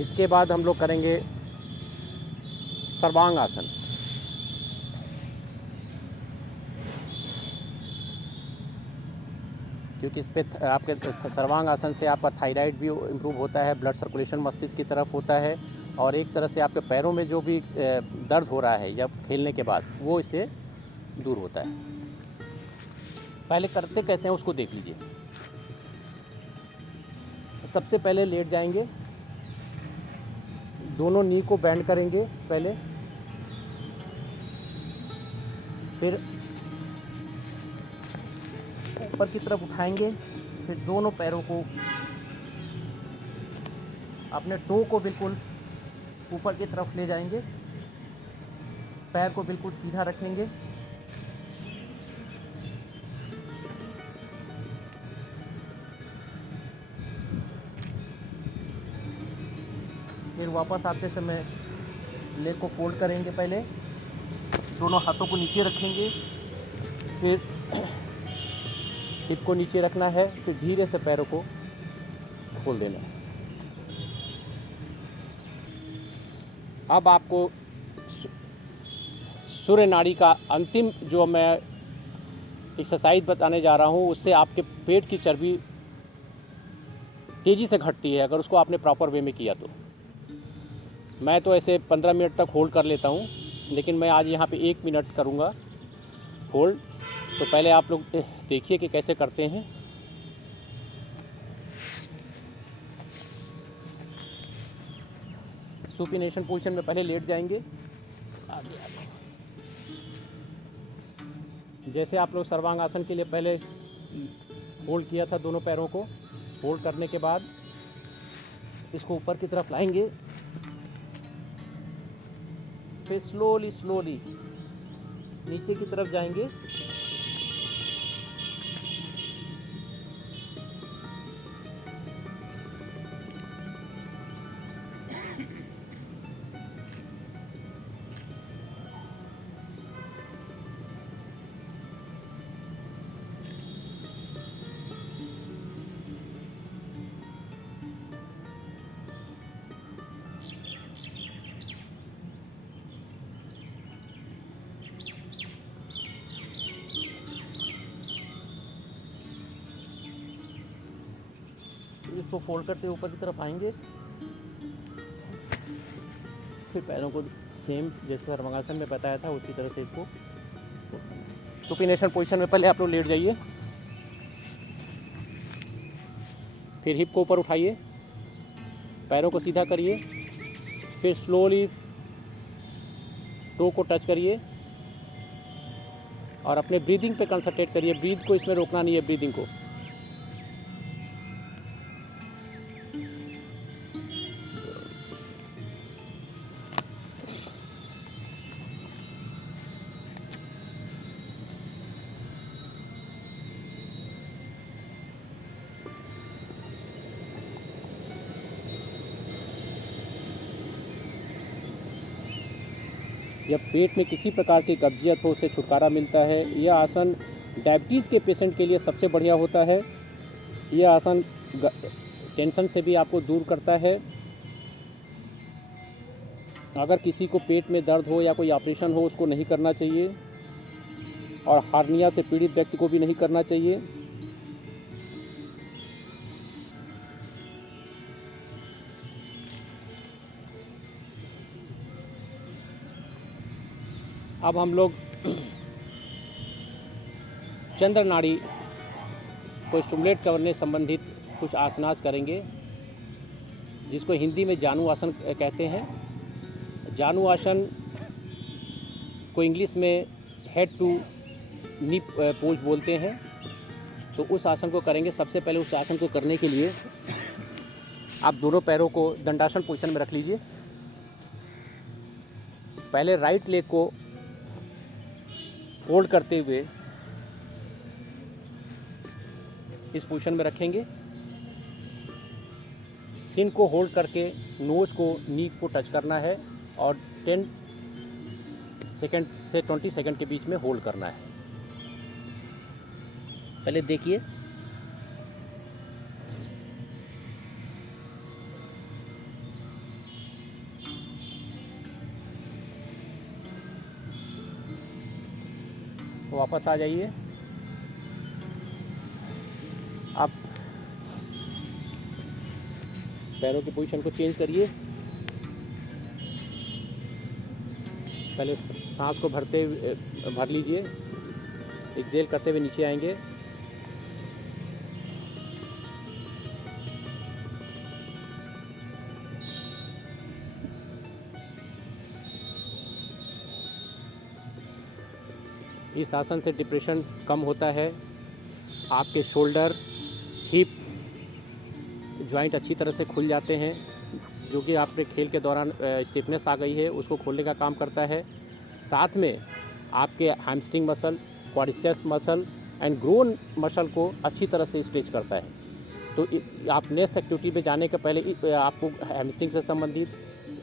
इसके बाद हम लोग करेंगे सर्वांग आसन। क्योंकि इस पे आपके सर्वांग आसन से आपका थायराइड भी इम्प्रूव होता है, ब्लड सर्कुलेशन मस्तिष्क की तरफ होता है और एक तरह से आपके पैरों में जो भी दर्द हो रहा है या खेलने के बाद वो इससे दूर होता है। पहले करते कैसे हैं उसको देख लीजिए। सबसे पहले लेट जाएंगे, दोनों नी को बेंड करेंगे पहले, फिर ऊपर की तरफ उठाएंगे, फिर दोनों पैरों को, अपने टो को बिल्कुल ऊपर की तरफ ले जाएंगे, पैर को बिल्कुल सीधा रखेंगे, फिर वापस आते समय लेग को फोल्ड करेंगे, पहले दोनों हाथों को नीचे रखेंगे, फिर हिप को नीचे रखना है, फिर धीरे से पैरों को खोल देना है। अब आपको सूर्य नाड़ी का अंतिम जो मैं एक्सरसाइज बताने जा रहा हूँ, उससे आपके पेट की चर्बी तेज़ी से घटती है अगर उसको आपने प्रॉपर वे में किया तो। मैं तो ऐसे 15 मिनट तक होल्ड कर लेता हूँ, लेकिन मैं आज यहाँ पे 1 मिनट करूँगा होल्ड। तो पहले आप लोग देखिए कि कैसे करते हैं। सुपिनेशन पोजीशन में पहले लेट जाएंगे, आगे आगे। जैसे आप लोग सर्वांग आसन के लिए पहले होल्ड किया था, दोनों पैरों को होल्ड करने के बाद इसको ऊपर की तरफ लाएंगे, फिर स्लोली स्लोली नीचे की तरफ जाएंगे, इसको फोल्ड करते हुए ऊपर की तरफ आएंगे, फिर पैरों को सेम जैसे सर्वांगासन में बताया था उसी तरह से इसको सुपिनेशन पोजीशन में पहले आप लोग लेट जाइए, फिर हिप को ऊपर उठाइए, पैरों को सीधा करिए, फिर स्लोली टो को टच करिए और अपने ब्रीदिंग पे कंसंट्रेट करिए। ब्रीथ को इसमें रोकना नहीं है, ब्रीदिंग को। जब पेट में किसी प्रकार की कब्जियत हो उससे छुटकारा मिलता है। यह आसन डायबिटीज़ के पेशेंट के लिए सबसे बढ़िया होता है। यह आसन टेंशन से भी आपको दूर करता है। अगर किसी को पेट में दर्द हो या कोई ऑपरेशन हो उसको नहीं करना चाहिए, और हार्निया से पीड़ित व्यक्ति को भी नहीं करना चाहिए। अब हम लोग चंद्र नाड़ी को स्टिमुलेट करने संबंधित कुछ आसनास करेंगे, जिसको हिंदी में जानु आसन कहते हैं। जानु आसन को इंग्लिश में हेड टू नी पोज बोलते हैं। तो उस आसन को करेंगे। सबसे पहले उस आसन को करने के लिए आप दोनों पैरों को दंडासन पोजीशन में रख लीजिए। पहले राइट लेग को फोल्ड करते हुए इस पोजीशन में रखेंगे। सिन को होल्ड करके नोज़ को नी को टच करना है और 10 सेकंड से 20 सेकंड के बीच में होल्ड करना है। पहले देखिए। वापस आ जाइए। आप पैरों की पोजीशन को चेंज करिए। पहले सांस को भर लीजिए। एक्सेल करते हुए नीचे आएंगे। इस आसन से डिप्रेशन कम होता है। आपके शोल्डर, हिप जॉइंट अच्छी तरह से खुल जाते हैं, जो कि आपके खेल के दौरान स्टिफनेस आ गई है उसको खोलने का काम करता है। साथ में आपके hamstring muscle, quadriceps muscle and grown muscle को अच्छी तरह से स्ट्रेच करता है। तो आप नेक्स्ट एक्टिविटी पे जाने के पहले आपको हैमस्ट्रिंग से संबंधित,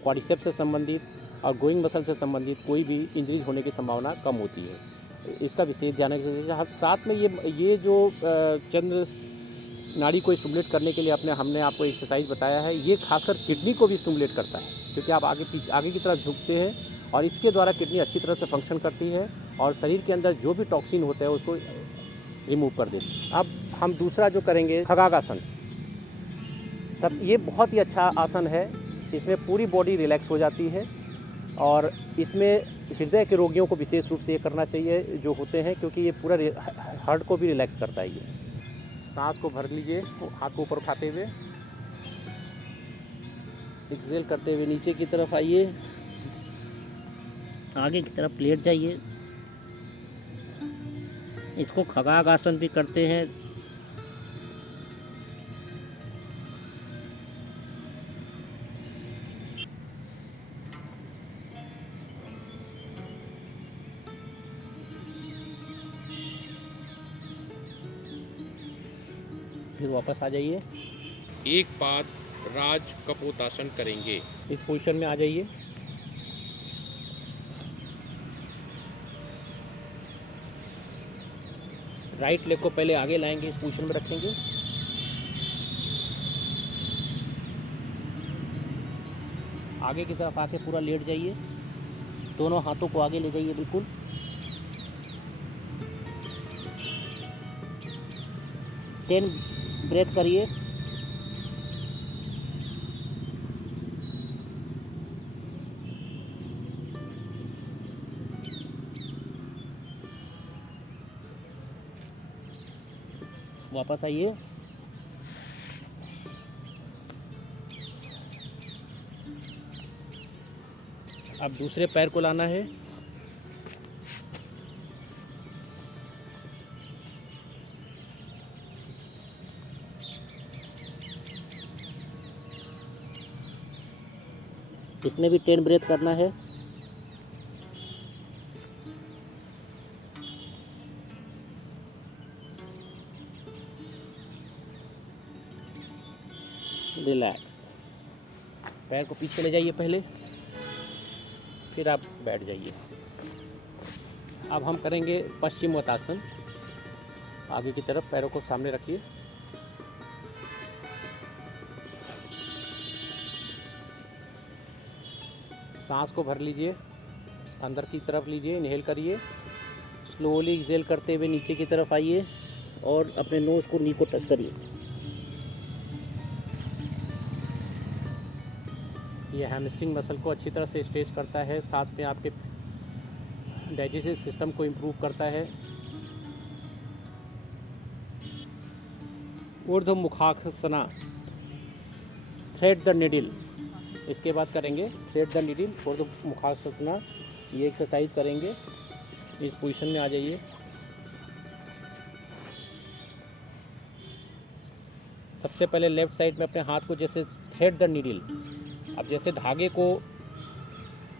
क्वाड्रिसेप्स से संबंधित और ग्रोइंग मसल से संबंधित कोई भी इंजरी होने की संभावना कम होती है। इसका विशेष ध्यान रखना। साथ में ये जो चंद्र नाड़ी को स्टिमुलेट करने के लिए हमने आपको एक्सरसाइज बताया है, ये खासकर किडनी को भी स्टिमुलेट करता है, क्योंकि आप आगे की तरफ झुकते हैं और इसके द्वारा किडनी अच्छी तरह से फंक्शन करती है और शरीर के अंदर जो भी टॉक्सिन होता है उसको रिमूव कर देती है। अब हम दूसरा जो करेंगे खगागासन। ये बहुत ही अच्छा आसन है। इसमें पूरी बॉडी रिलैक्स हो जाती है और इसमें हृदय के रोगियों को विशेष रूप से ये करना चाहिए जो होते हैं, क्योंकि ये पूरा हार्ट को भी रिलैक्स करता है। ये सांस को भर लीजिए, हाथ को ऊपर उठाते हुए एक्सेल करते हुए नीचे की तरफ आइए, आगे की तरफ लेट जाइए। इसको खगागासन भी करते हैं। फिर वापस आ जाइए। एक बाद राज कपोतासन करेंगे। इस पोजीशन में आ जाइए। राइट लेग को पहले आगे लाएंगे, इस पोजीशन में रखेंगे। आगे की तरफ आके पूरा लेट जाइए। दोनों हाथों को आगे ले जाइए बिल्कुल। टेन ब्रेथ करिए। वापस आइए। अब दूसरे पैर को लाना है। इसमें भी 10 ब्रेथ करना है। रिलैक्स। पैर को पीछे ले जाइए पहले। फिर आप बैठ जाइए। अब हम करेंगे पश्चिमोत्तासन। आगे की तरफ पैरों को सामने रखिए। सांस को भर लीजिए, अंदर की तरफ लीजिए, इनहेल करिए। स्लोली एक्सेल करते हुए नीचे की तरफ आइए और अपने नोज़ को नी को टच करिए। ये हैमस्ट्रिंग मसल को अच्छी तरह से स्ट्रेच करता है, साथ में आपके डाइजेस्टिव सिस्टम को इम्प्रूव करता है। ऊर्ध्व मुखासना, थ्रेड द नीडल। इसके बाद करेंगे थ्रेड द नीडल, ऊर्ध्व मुखासना। ये एक्सरसाइज करेंगे। इस पोजीशन में आ जाइए। सबसे पहले लेफ़्ट साइड में अपने हाथ को जैसे थ्रेड द नीडल, अब जैसे धागे को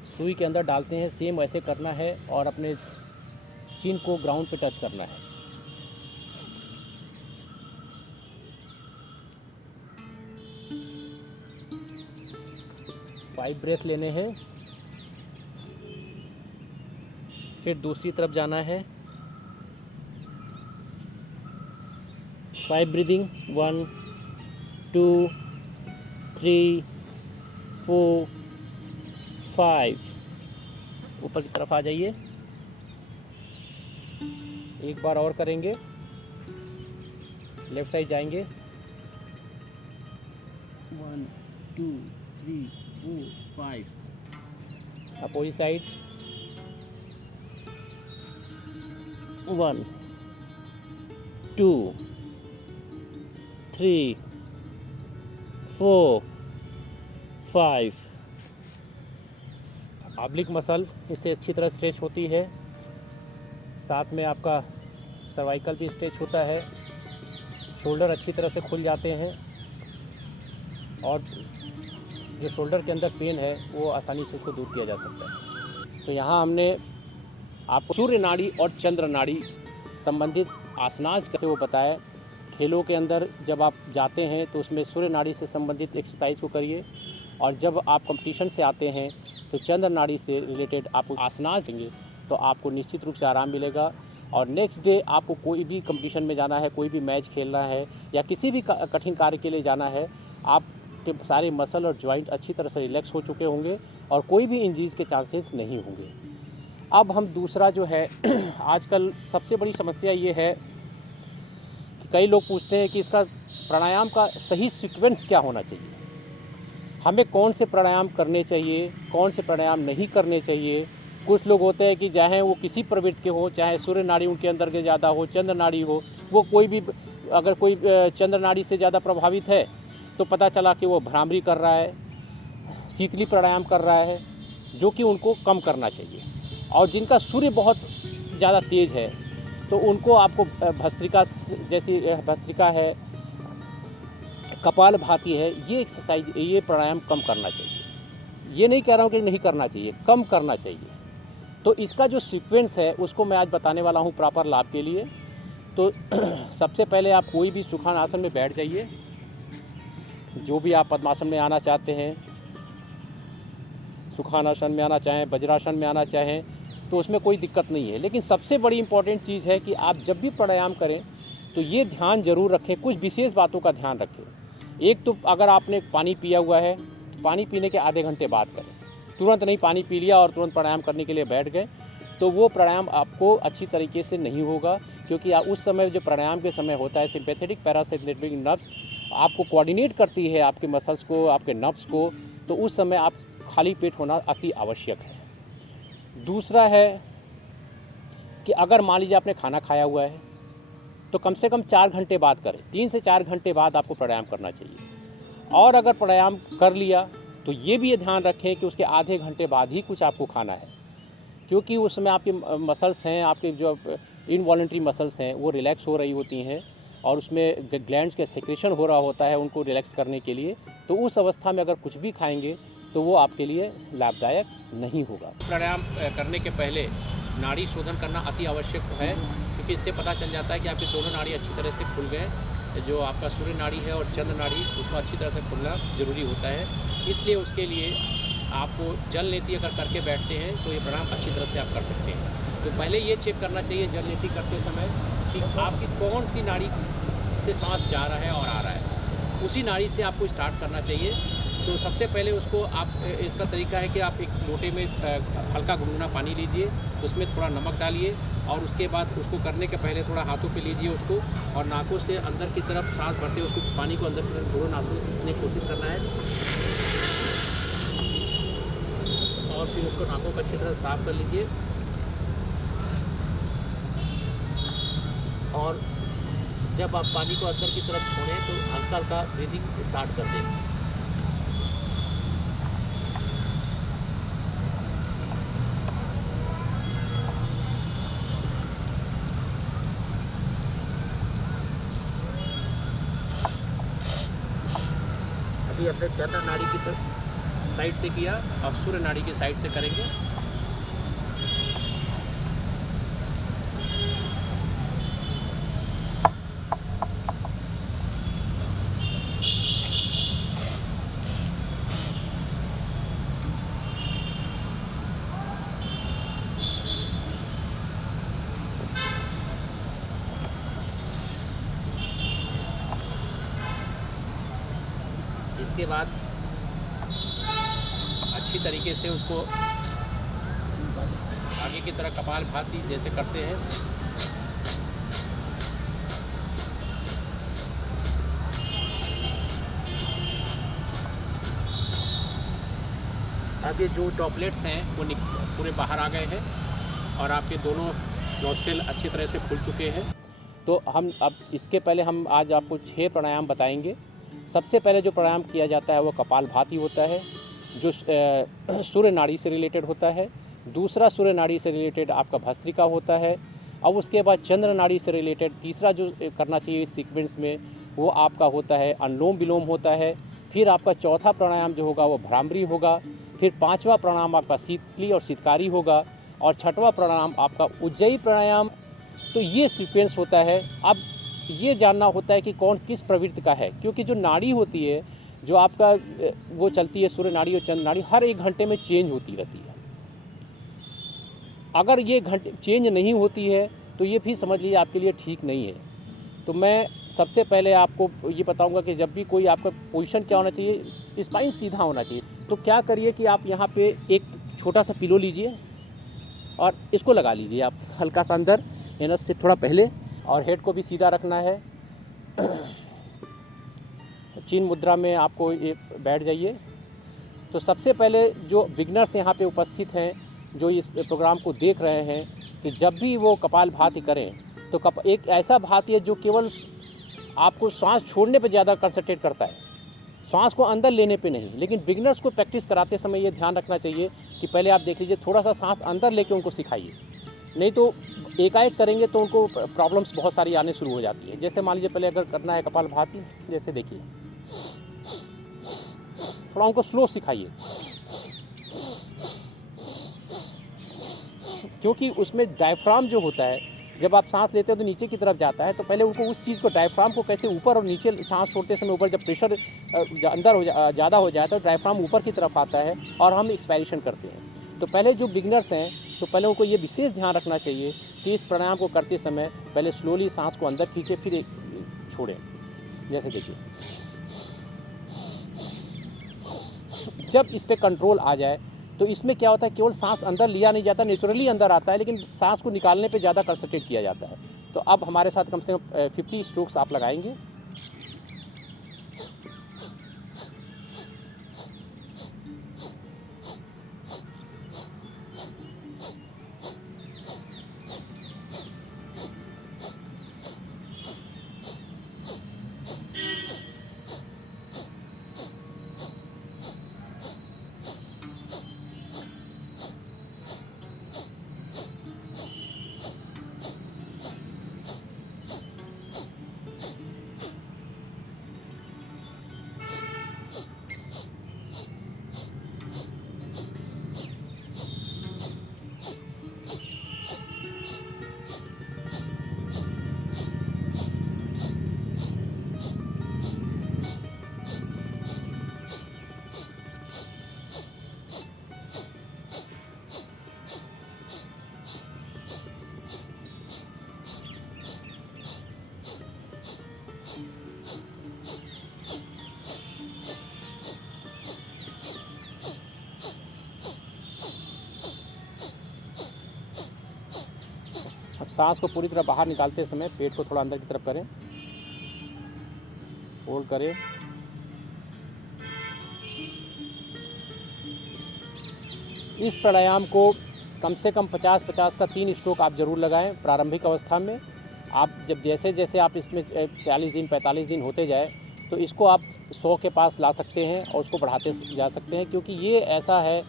सुई के अंदर डालते हैं सेम वैसे करना है और अपने चिन को ग्राउंड पे टच करना है। फाइव ब्रेथ लेने हैं। फिर दूसरी तरफ जाना है। 5 ब्रीदिंग, 1 2 3 4 5। ऊपर की तरफ आ जाइए। एक बार और करेंगे। लेफ्ट साइड जाएंगे। 1 2 3 4 5। Opposite side. 1 2 3 4 5। ऑब्लिक मसल इससे अच्छी तरह स्ट्रेच होती है, साथ में आपका सर्वाइकल भी स्ट्रेच होता है, शोल्डर अच्छी तरह से खुल जाते हैं और जो शोल्डर के अंदर पेन है वो आसानी से उसको दूर किया जा सकता है। तो यहाँ हमने आपको सूर्य नाड़ी और चंद्र नाड़ी संबंधित आसनास करके वो बताया। खेलों के अंदर जब आप जाते हैं तो उसमें सूर्य नाड़ी से संबंधित एक्सरसाइज को करिए, और जब आप कंपटीशन से आते हैं तो चंद्र नाड़ी से रिलेटेड आपको आसनास देंगे तो आपको निश्चित रूप से आराम मिलेगा। और नेक्स्ट डे आपको कोई भी कंपटीशन में जाना है, कोई भी मैच खेलना है या किसी भी कठिन कार्य के लिए जाना है, आपके सारे मसल और जॉइंट अच्छी तरह से रिलैक्स हो चुके होंगे और कोई भी इंजरीज के चांसेस नहीं होंगे। अब हम दूसरा जो है आजकल सबसे बड़ी समस्या ये है कि कई लोग पूछते हैं कि इसका प्राणायाम का सही सीक्वेंस क्या होना चाहिए, हमें कौन से प्राणायाम करने चाहिए, कौन से प्राणायाम नहीं करने चाहिए। कुछ लोग होते हैं कि चाहे वो किसी प्रवृत्ति के हो, चाहे सूर्य नाड़ी उनके अंदर के ज़्यादा हो, चंद्र नाड़ी हो, वो कोई भी अगर कोई चंद्र नाड़ी से ज़्यादा प्रभावित है तो पता चला कि वो भ्रामरी कर रहा है, शीतली प्राणायाम कर रहा है, जो कि उनको कम करना चाहिए। और जिनका सूर्य बहुत ज़्यादा तेज़ है तो उनको आपको भस्त्रिका जैसी भस्त्रिका है, कपालभाति है, ये एक्सरसाइज ये प्राणायाम कम करना चाहिए। ये नहीं कह रहा हूँ कि नहीं करना चाहिए, कम करना चाहिए। तो इसका जो सीक्वेंस है उसको मैं आज बताने वाला हूँ प्रॉपर लाभ के लिए। तो सबसे पहले आप कोई भी सुखान आसन में बैठ जाइए, जो भी आप पद्मासन में आना चाहते हैं, सुखानासन में आना चाहें, वज्रासन में आना चाहें, तो उसमें कोई दिक्कत नहीं है। लेकिन सबसे बड़ी इम्पॉर्टेंट चीज़ है कि आप जब भी प्राणायाम करें तो ये ध्यान जरूर रखें, कुछ विशेष बातों का ध्यान रखें। एक तो अगर आपने पानी पिया हुआ है तो पानी पीने के आधे घंटे बाद करें। तुरंत नहीं पानी पी लिया और तुरंत प्राणायाम करने के लिए बैठ गए तो वो प्राणायाम आपको अच्छी तरीके से नहीं होगा, क्योंकि उस समय जो प्राणायाम के समय होता है सिंपैथेटिक पैरासिम्पैथेटिक नर्व्स आपको कोऑर्डिनेट करती है आपके मसल्स को, आपके नर्व्स को, तो उस समय आप खाली पेट होना अति आवश्यक है। दूसरा है कि अगर मान लीजिए आपने खाना खाया हुआ है तो कम से कम 4 घंटे बाद करें, 3 से 4 घंटे बाद आपको प्राणायाम करना चाहिए। और अगर प्राणायाम कर लिया तो ये भी ध्यान रखें कि उसके आधे घंटे बाद ही कुछ आपको खाना है, क्योंकि उस समय आपके मसल्स हैं, आपके जो इनवॉलंटरी मसल्स हैं वो रिलैक्स हो रही होती हैं और उसमें ग्लैंड्स के सेक्रेशन हो रहा होता है उनको रिलैक्स करने के लिए। तो उस अवस्था में अगर कुछ भी खाएंगे तो वो आपके लिए लाभदायक नहीं होगा। प्राणायाम करने के पहले नाड़ी शोधन करना अति आवश्यक है, क्योंकि इससे पता चल जाता है कि आपकी दोनों नाड़ी अच्छी तरह से खुल गए। जो आपका सूर्य नाड़ी है और चंद्र नाड़ी, उसको अच्छी तरह से खुलना ज़रूरी होता है। इसलिए उसके लिए आपको जल नीति अगर करके बैठते हैं तो ये प्राणायाम अच्छी तरह से आप कर सकते हैं। तो पहले ये चेक करना चाहिए जल नीति करते समय कि आपकी कौन सी नाड़ी से सांस जा रहा है और आ रहा है, उसी नाड़ी से आपको स्टार्ट करना चाहिए। तो सबसे पहले उसको आप, इसका तरीका है कि आप एक लोटे में हल्का गुनगुना पानी लीजिए, उसमें थोड़ा नमक डालिए और उसके बाद उसको करने के पहले थोड़ा हाथों पे लीजिए उसको, और नाकों से अंदर की तरफ सांस भरते हुए उसको पानी को अंदर की तरफ दोनों नाकों से खींचने की कोशिश करना है, और फिर उसको नाकों को अच्छी तरह साफ कर लीजिए। और जब आप पानी को अंदर की तरफ छोड़ें तो हल्का हल्का ब्रीदिंग स्टार्ट कर दें। अभी अपने चंद्र नाड़ी की तरफ साइड से किया, अब सूर्य नाड़ी की साइड से करेंगे। इसके बाद अच्छी तरीके से उसको आगे की तरह कपालभाति जैसे करते हैं, अब ये जो ड्रॉपलेट्स हैं वो पूरे बाहर आ गए हैं और आपके दोनों नोस्ट्रिल अच्छी तरह से खुल चुके हैं। तो हम अब इसके पहले हम आज आपको 6 प्राणायाम बताएंगे। सबसे पहले जो प्राणायाम किया जाता है वो कपालभाति होता है, जो सूर्य नाड़ी से रिलेटेड होता है। दूसरा सूर्य नाड़ी से रिलेटेड आपका भस्त्रिका होता है। अब उसके बाद चंद्र नाड़ी से रिलेटेड तीसरा जो करना चाहिए सीक्वेंस में वो आपका होता है अनुलोम विलोम होता है। फिर आपका चौथा प्राणायाम जो होगा वो भ्रामरी होगा। फिर पांचवा प्राणायाम आपका शीतली और शीतकारी होगा, और छठवां प्राणायाम आपका उज्जयी प्राणायाम। तो ये सीक्वेंस होता है। अब ये जानना होता है कि कौन किस प्रवृत्ति का है, क्योंकि जो नाड़ी होती है जो आपका वो चलती है सूर्य नाड़ी और चंद्र नाड़ी, हर 1 घंटे में चेंज होती रहती है। अगर ये घंटे चेंज नहीं होती है तो ये भी समझ लीजिए आपके लिए ठीक नहीं है। तो मैं सबसे पहले आपको ये बताऊंगा कि जब भी कोई आपका पोजीशन क्या होना चाहिए, स्पाइन सीधा होना चाहिए। तो क्या करिए कि आप यहाँ पे एक छोटा सा पिलो लीजिए और इसको लगा लीजिए आप हल्का सा अंदर, एनस से थोड़ा पहले, और हेड को भी सीधा रखना है। चीन मुद्रा में आपको ये बैठ जाइए। तो सबसे पहले जो बिगनर्स यहाँ पे उपस्थित हैं, जो इस प्रोग्राम को देख रहे हैं, कि जब भी वो कपालभाति करें तो एक ऐसा भाती है जो केवल आपको सांस छोड़ने पे ज़्यादा कंसंट्रेट करता है, सांस को अंदर लेने पे नहीं। लेकिन बिगनर्स को प्रैक्टिस कराते समय ये ध्यान रखना चाहिए कि पहले आप देख लीजिए, थोड़ा सा सांस अंदर लेके उनको सिखाइए, नहीं तो एकाएक करेंगे तो उनको प्रॉब्लम्स बहुत सारी आने शुरू हो जाती है। जैसे मान लीजिए पहले अगर करना है कपालभाति, जैसे देखिए थोड़ा उनको स्लो सिखाइए, क्योंकि उसमें डायफ्राम जो होता है, जब आप सांस लेते हो तो नीचे की तरफ जाता है, तो पहले उनको उस चीज़ को, डायफ्राम को कैसे ऊपर और नीचे, सांस छोड़ते समय ऊपर जब प्रेशर अंदर ज़्यादा हो जाता है तो डायफ्राम ऊपर की तरफ आता है और हम एक्सपायरेशन करते हैं। तो पहले जो बिगनर्स हैं तो पहले उनको ये विशेष ध्यान रखना चाहिए कि इस प्राणायाम को करते समय पहले स्लोली सांस को अंदर खींचे फिर छोड़ें। जैसे देखिए, जब इस पर कंट्रोल आ जाए तो इसमें क्या होता है, केवल सांस अंदर लिया नहीं जाता, नेचुरली अंदर आता है, लेकिन सांस को निकालने पे ज़्यादा कंसंट्रेट किया जाता है। तो अब हमारे साथ कम से कम 50 स्ट्रोक्स आप लगाएंगे। सांस को पूरी तरह बाहर निकालते समय पेट को थोड़ा अंदर की तरफ करें, होल्ड करें। इस प्राणायाम को कम से कम 50-50 का 3 स्ट्रोक आप ज़रूर लगाएं प्रारंभिक अवस्था में। आप जब जैसे जैसे आप इसमें 40 दिन 45 दिन होते जाए तो इसको आप 100 के पास ला सकते हैं और उसको बढ़ाते जा सकते हैं, क्योंकि ये ऐसा है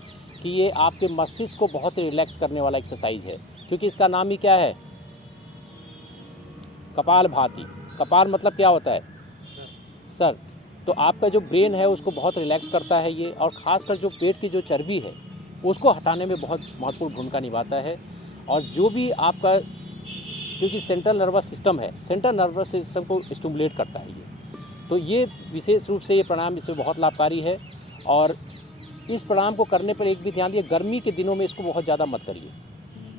कि ये आपके मस्तिष्क को बहुत रिलैक्स करने वाला एक्सरसाइज है। क्योंकि इसका नाम ही क्या है, कपालभाति। कपाल मतलब क्या होता है, सर। तो आपका जो ब्रेन है उसको बहुत रिलैक्स करता है ये, और ख़ासकर जो पेट की जो चर्बी है उसको हटाने में बहुत महत्वपूर्ण भूमिका निभाता है। और जो भी आपका, क्योंकि सेंट्रल नर्वस सिस्टम है, सेंट्रल नर्वस सिस्टम को स्टिमुलेट करता है ये, तो ये विशेष रूप से ये प्राणायाम इसमें बहुत लाभकारी है। और इस प्राणायाम को करने पर एक भी ध्यान दिए, गर्मी के दिनों में इसको बहुत ज़्यादा मत करिए,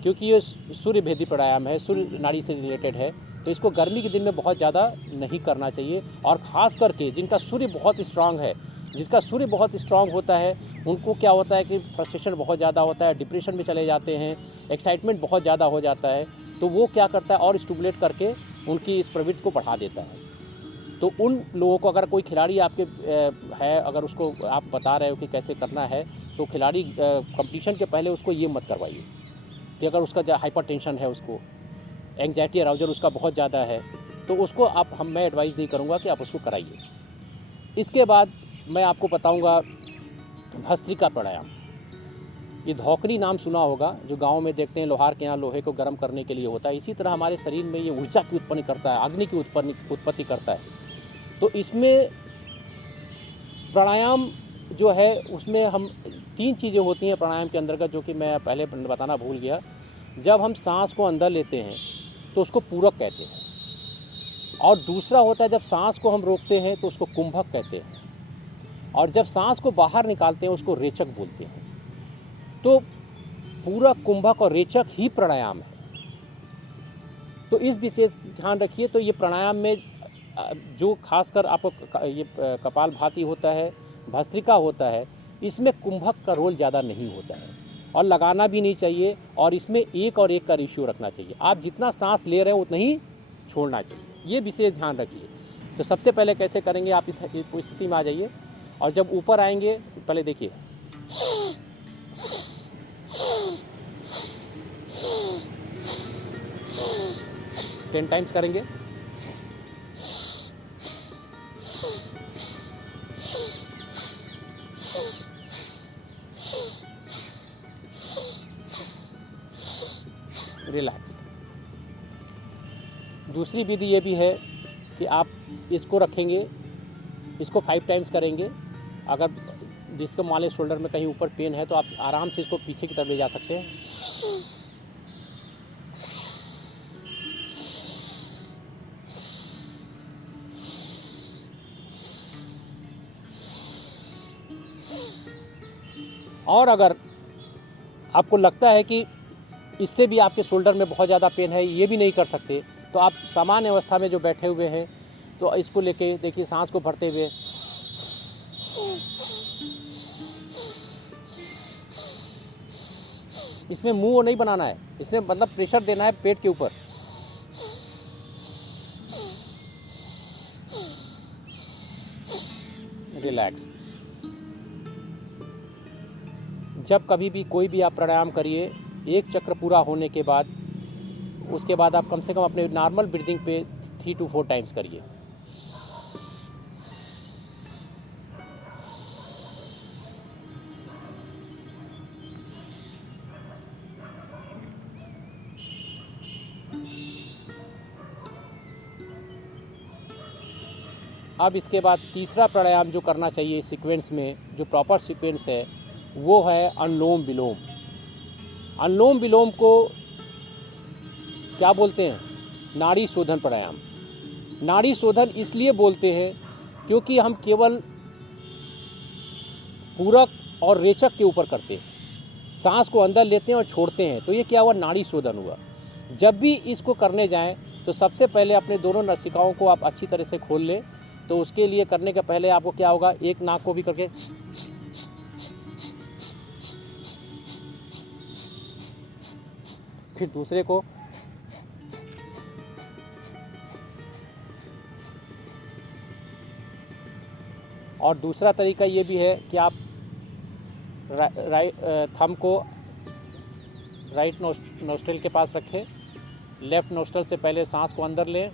क्योंकि ये सूर्य भेदी प्राणायाम है, सूर्य नाड़ी से रिलेटेड है, तो इसको गर्मी के दिन में बहुत ज़्यादा नहीं करना चाहिए। और ख़ास करके जिनका सूर्य बहुत स्ट्रांग है, जिसका सूर्य बहुत स्ट्रांग होता है, उनको क्या होता है कि फ्रस्ट्रेशन बहुत ज़्यादा होता है, डिप्रेशन में चले जाते हैं, एक्साइटमेंट बहुत ज़्यादा हो जाता है, तो वो क्या करता है और स्टिमुलेट करके उनकी इस प्रवृत्ति को बढ़ा देता है। तो उन लोगों को, अगर कोई खिलाड़ी आपके है, अगर उसको आप बता रहे हो कि कैसे करना है, तो खिलाड़ी कंपटीशन के पहले उसको ये मत करवाइए कि अगर उसका हाइपर टेंशन है, उसको एंग्जाइटी अराउजल उसका बहुत ज़्यादा है, तो उसको मैं एडवाइस नहीं करूँगा कि आप उसको कराइए। इसके बाद मैं आपको बताऊँगा भस्त्रिका प्राणायाम। ये धौकरी नाम सुना होगा, जो गांव में देखते हैं लोहार के यहाँ लोहे को गर्म करने के लिए होता है। इसी तरह हमारे शरीर में ये ऊर्जा की उत्पन्न करता है, अग्नि की उत्पत्ति करता है। तो इसमें प्राणायाम जो है उसमें हम 3 चीज़ें होती हैं प्राणायाम के अंतर्गत, जो कि मैं पहले बताना भूल गया। जब हम सांस को अंदर लेते हैं तो उसको पूरक कहते हैं, और दूसरा होता है जब सांस को हम रोकते हैं तो उसको कुंभक कहते हैं, और जब सांस को बाहर निकालते हैं उसको रेचक बोलते हैं। तो पूरक, कुंभक और रेचक ही प्राणायाम है। तो इस विशेष ध्यान रखिए। तो ये प्राणायाम में जो खासकर आपको ये कपालभाति होता है, भस्त्रिका होता है, इसमें कुंभक का रोल ज़्यादा नहीं होता है, और लगाना भी नहीं चाहिए, और इसमें 1 और 1 का रेशियो रखना चाहिए। आप जितना सांस ले रहे हो उतना ही छोड़ना चाहिए, ये विशेष ध्यान रखिए। तो सबसे पहले कैसे करेंगे, आप इस स्थिति में आ जाइए, और जब ऊपर आएंगे तो पहले देखिए, टेन टाइम्स करेंगे। रिलैक्स। दूसरी विधि ये भी है कि आप इसको रखेंगे, इसको 5 टाइम्स करेंगे। अगर जिसको मान लें शोल्डर में कहीं ऊपर पेन है तो आप आराम से इसको पीछे की तरफ ले जा सकते हैं। और अगर आपको लगता है कि इससे भी आपके शोल्डर में बहुत ज़्यादा पेन है, ये भी नहीं कर सकते, तो आप सामान्य अवस्था में जो बैठे हुए हैं तो इसको लेके देखिए, सांस को भरते हुए इसमें मुंह नहीं बनाना है, इसमें मतलब प्रेशर देना है पेट के ऊपर। रिलैक्स। जब कभी भी कोई भी आप प्राणायाम करिए, 1 चक्र पूरा होने के बाद उसके बाद आप कम से कम अपने नॉर्मल ब्रीदिंग पे 3 to 4 टाइम्स करिए। अब इसके बाद तीसरा प्राणायाम जो करना चाहिए सीक्वेंस में, जो प्रॉपर सीक्वेंस है, वो है अनुलोम विलोम। अनुलोम विलोम को क्या बोलते हैं, नाड़ी शोधन प्राणायाम। नाड़ी शोधन इसलिए बोलते हैं क्योंकि हम केवल पूरक और रेचक के ऊपर करते हैं, सांस को अंदर लेते हैं और छोड़ते हैं, तो ये क्या हुआ, नाड़ी शोधन हुआ। जब भी इसको करने जाएं तो सबसे पहले अपने दोनों नासिकाओं को आप अच्छी तरह से खोल लें। तो उसके लिए करने के पहले आपको क्या होगा, एक नाक को भी करके फिर दूसरे को, और दूसरा तरीका ये भी है कि आप थंब को राइट नोस्ट्रिल के पास रखें, लेफ़्ट नोस्ट्रिल से पहले सांस को अंदर लें,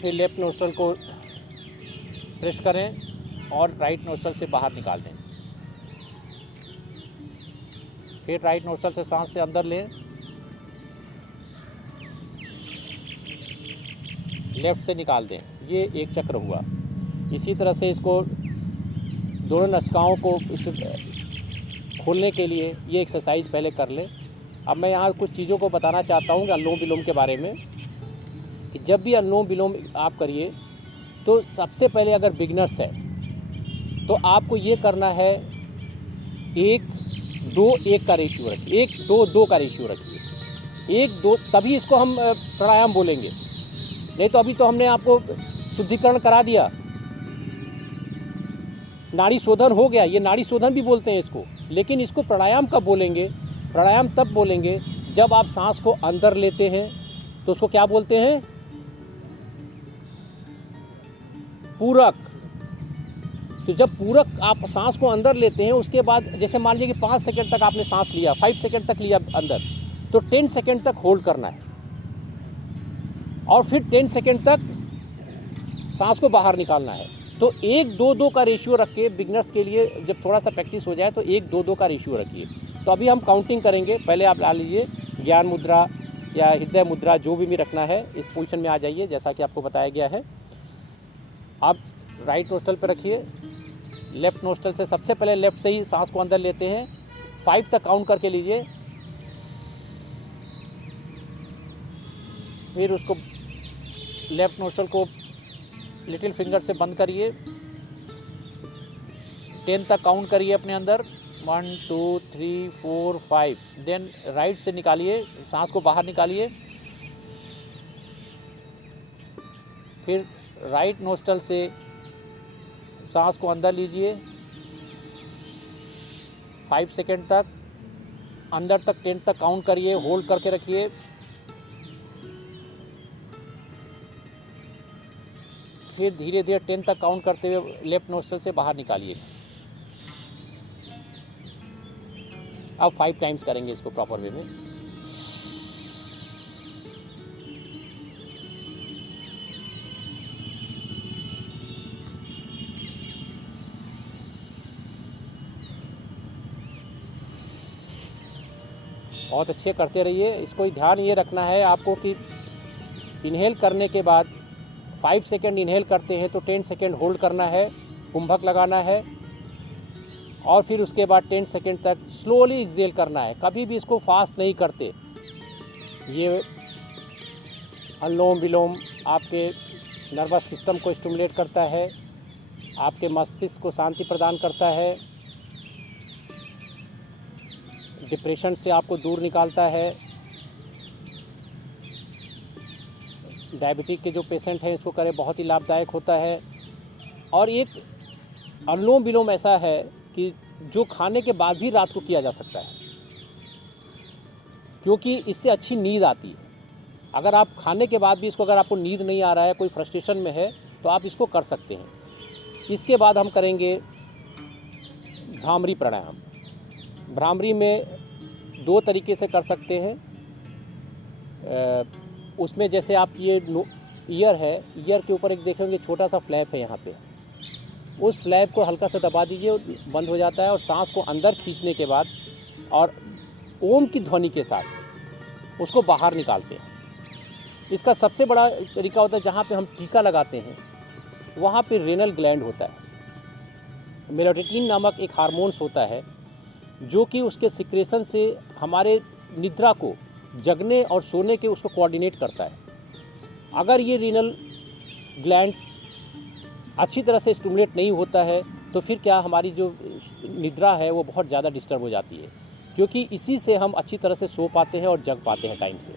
फिर लेफ़्ट नोस्ट्रिल को प्रेस करें और राइट नोस्ट्रिल से बाहर निकाल दें। फिर राइट नोस्ट्रिल से सांस से अंदर लें, लेफ़्ट से निकाल दें। ये एक चक्र हुआ। इसी तरह से इसको दोनों नसिकाओं को खोलने के लिए ये एक्सरसाइज पहले कर लें। अब मैं यहाँ कुछ चीज़ों को बताना चाहता हूँ अनुलोम विलोम के बारे में, कि जब भी अनुलोम विलोम आप करिए तो सबसे पहले अगर बिगनर्स है तो आपको ये करना है 1-2-1 का रेशियो रखिए, 1-2-2 का रेशियो रखिए, 1-2, तभी इसको हम प्राणायाम बोलेंगे। नहीं तो अभी तो हमने आपको शुद्धिकरण करा दिया, नाड़ी शोधन हो गया, ये नाड़ी शोधन भी बोलते हैं इसको, लेकिन इसको प्राणायाम कब बोलेंगे? प्राणायाम तब बोलेंगे जब आप सांस को अंदर लेते हैं तो उसको क्या बोलते हैं? पूरक। तो जब पूरक आप सांस को अंदर लेते हैं, उसके बाद जैसे मान लीजिए कि 5 सेकंड तक आपने सांस लिया, 5 सेकंड तक लिया अंदर, तो 10 सेकंड तक होल्ड करना है और फिर 10 सेकंड तक सांस को बाहर निकालना है। तो 1-2-2 का रेशियो रख के बिगनर्स के लिए जब थोड़ा सा प्रैक्टिस हो जाए तो 1-2-2 का रेशियो रखिए। तो अभी हम काउंटिंग करेंगे। पहले आप ला लीजिए ज्ञान मुद्रा या हृदय मुद्रा, जो भी रखना है, इस पोजीशन में आ जाइए जैसा कि आपको बताया गया है। आप राइट नोस्ट्रिल पर रखिए, लेफ़्ट नोस्ट्रिल से सबसे पहले लेफ़्ट से ही सांस को अंदर लेते हैं, 5 तक काउंट करके लीजिए, फिर उसको लेफ़्ट नोस्ट्रिल को लिटिल फिंगर से बंद करिए, 10 तक काउंट करिए अपने अंदर, 1 2 3 4 5, देन राइट से निकालिए, सांस को बाहर निकालिए, फिर राइट नोस्ट्रिल से सांस को अंदर लीजिए 5 सेकंड तक, अंदर तक 10 तक काउंट करिए, होल्ड करके रखिए, फिर धीरे धीरे 10 तक काउंट करते हुए लेफ़्ट नोस्ट्रिल से बाहर निकालिए। अब 5 टाइम्स करेंगे इसको प्रॉपर वे में। बहुत अच्छे करते रहिए। इसको ध्यान ये रखना है आपको कि इनहेल करने के बाद 5 सेकंड इनहेल करते हैं तो 10 सेकंड होल्ड करना है, कुंभक लगाना है, और फिर उसके बाद 10 सेकंड तक स्लोली एक्सहेल करना है। कभी भी इसको फास्ट नहीं करते। ये अनुलोम विलोम आपके नर्वस सिस्टम को स्टिमुलेट करता है, आपके मस्तिष्क को शांति प्रदान करता है, डिप्रेशन से आपको दूर निकालता है। डायबिटिक के जो पेशेंट हैं इसको करें, बहुत ही लाभदायक होता है। और एक अनुलोम विलोम ऐसा है कि जो खाने के बाद भी रात को किया जा सकता है, क्योंकि इससे अच्छी नींद आती है। अगर आप खाने के बाद भी इसको, अगर आपको नींद नहीं आ रहा है, कोई फ्रस्ट्रेशन में है, तो आप इसको कर सकते हैं। इसके बाद हम करेंगे भ्रामरी प्राणायाम। भ्रामरी में 2 तरीके से कर सकते हैं। उसमें जैसे आप ये ईयर है, ईयर के ऊपर एक देखेंगे छोटा सा फ्लैप है यहाँ पे, उस फ्लैप को हल्का सा दबा दीजिए, बंद हो जाता है, और सांस को अंदर खींचने के बाद और ओम की ध्वनि के साथ उसको बाहर निकालते हैं। इसका सबसे बड़ा तरीका होता है, जहाँ पे हम टीका लगाते हैं वहाँ पे रेनल ग्लैंड होता है। मेलाटोनिन नामक एक हार्मोन्स होता है जो कि उसके सिक्रेशन से हमारे निद्रा को, जगने और सोने के, उसको कोऑर्डिनेट करता है। अगर ये रीनल ग्लैंड्स अच्छी तरह से स्टिमुलेट नहीं होता है तो फिर क्या, हमारी जो निद्रा है वो बहुत ज़्यादा डिस्टर्ब हो जाती है, क्योंकि इसी से हम अच्छी तरह से सो पाते हैं और जग पाते हैं टाइम से।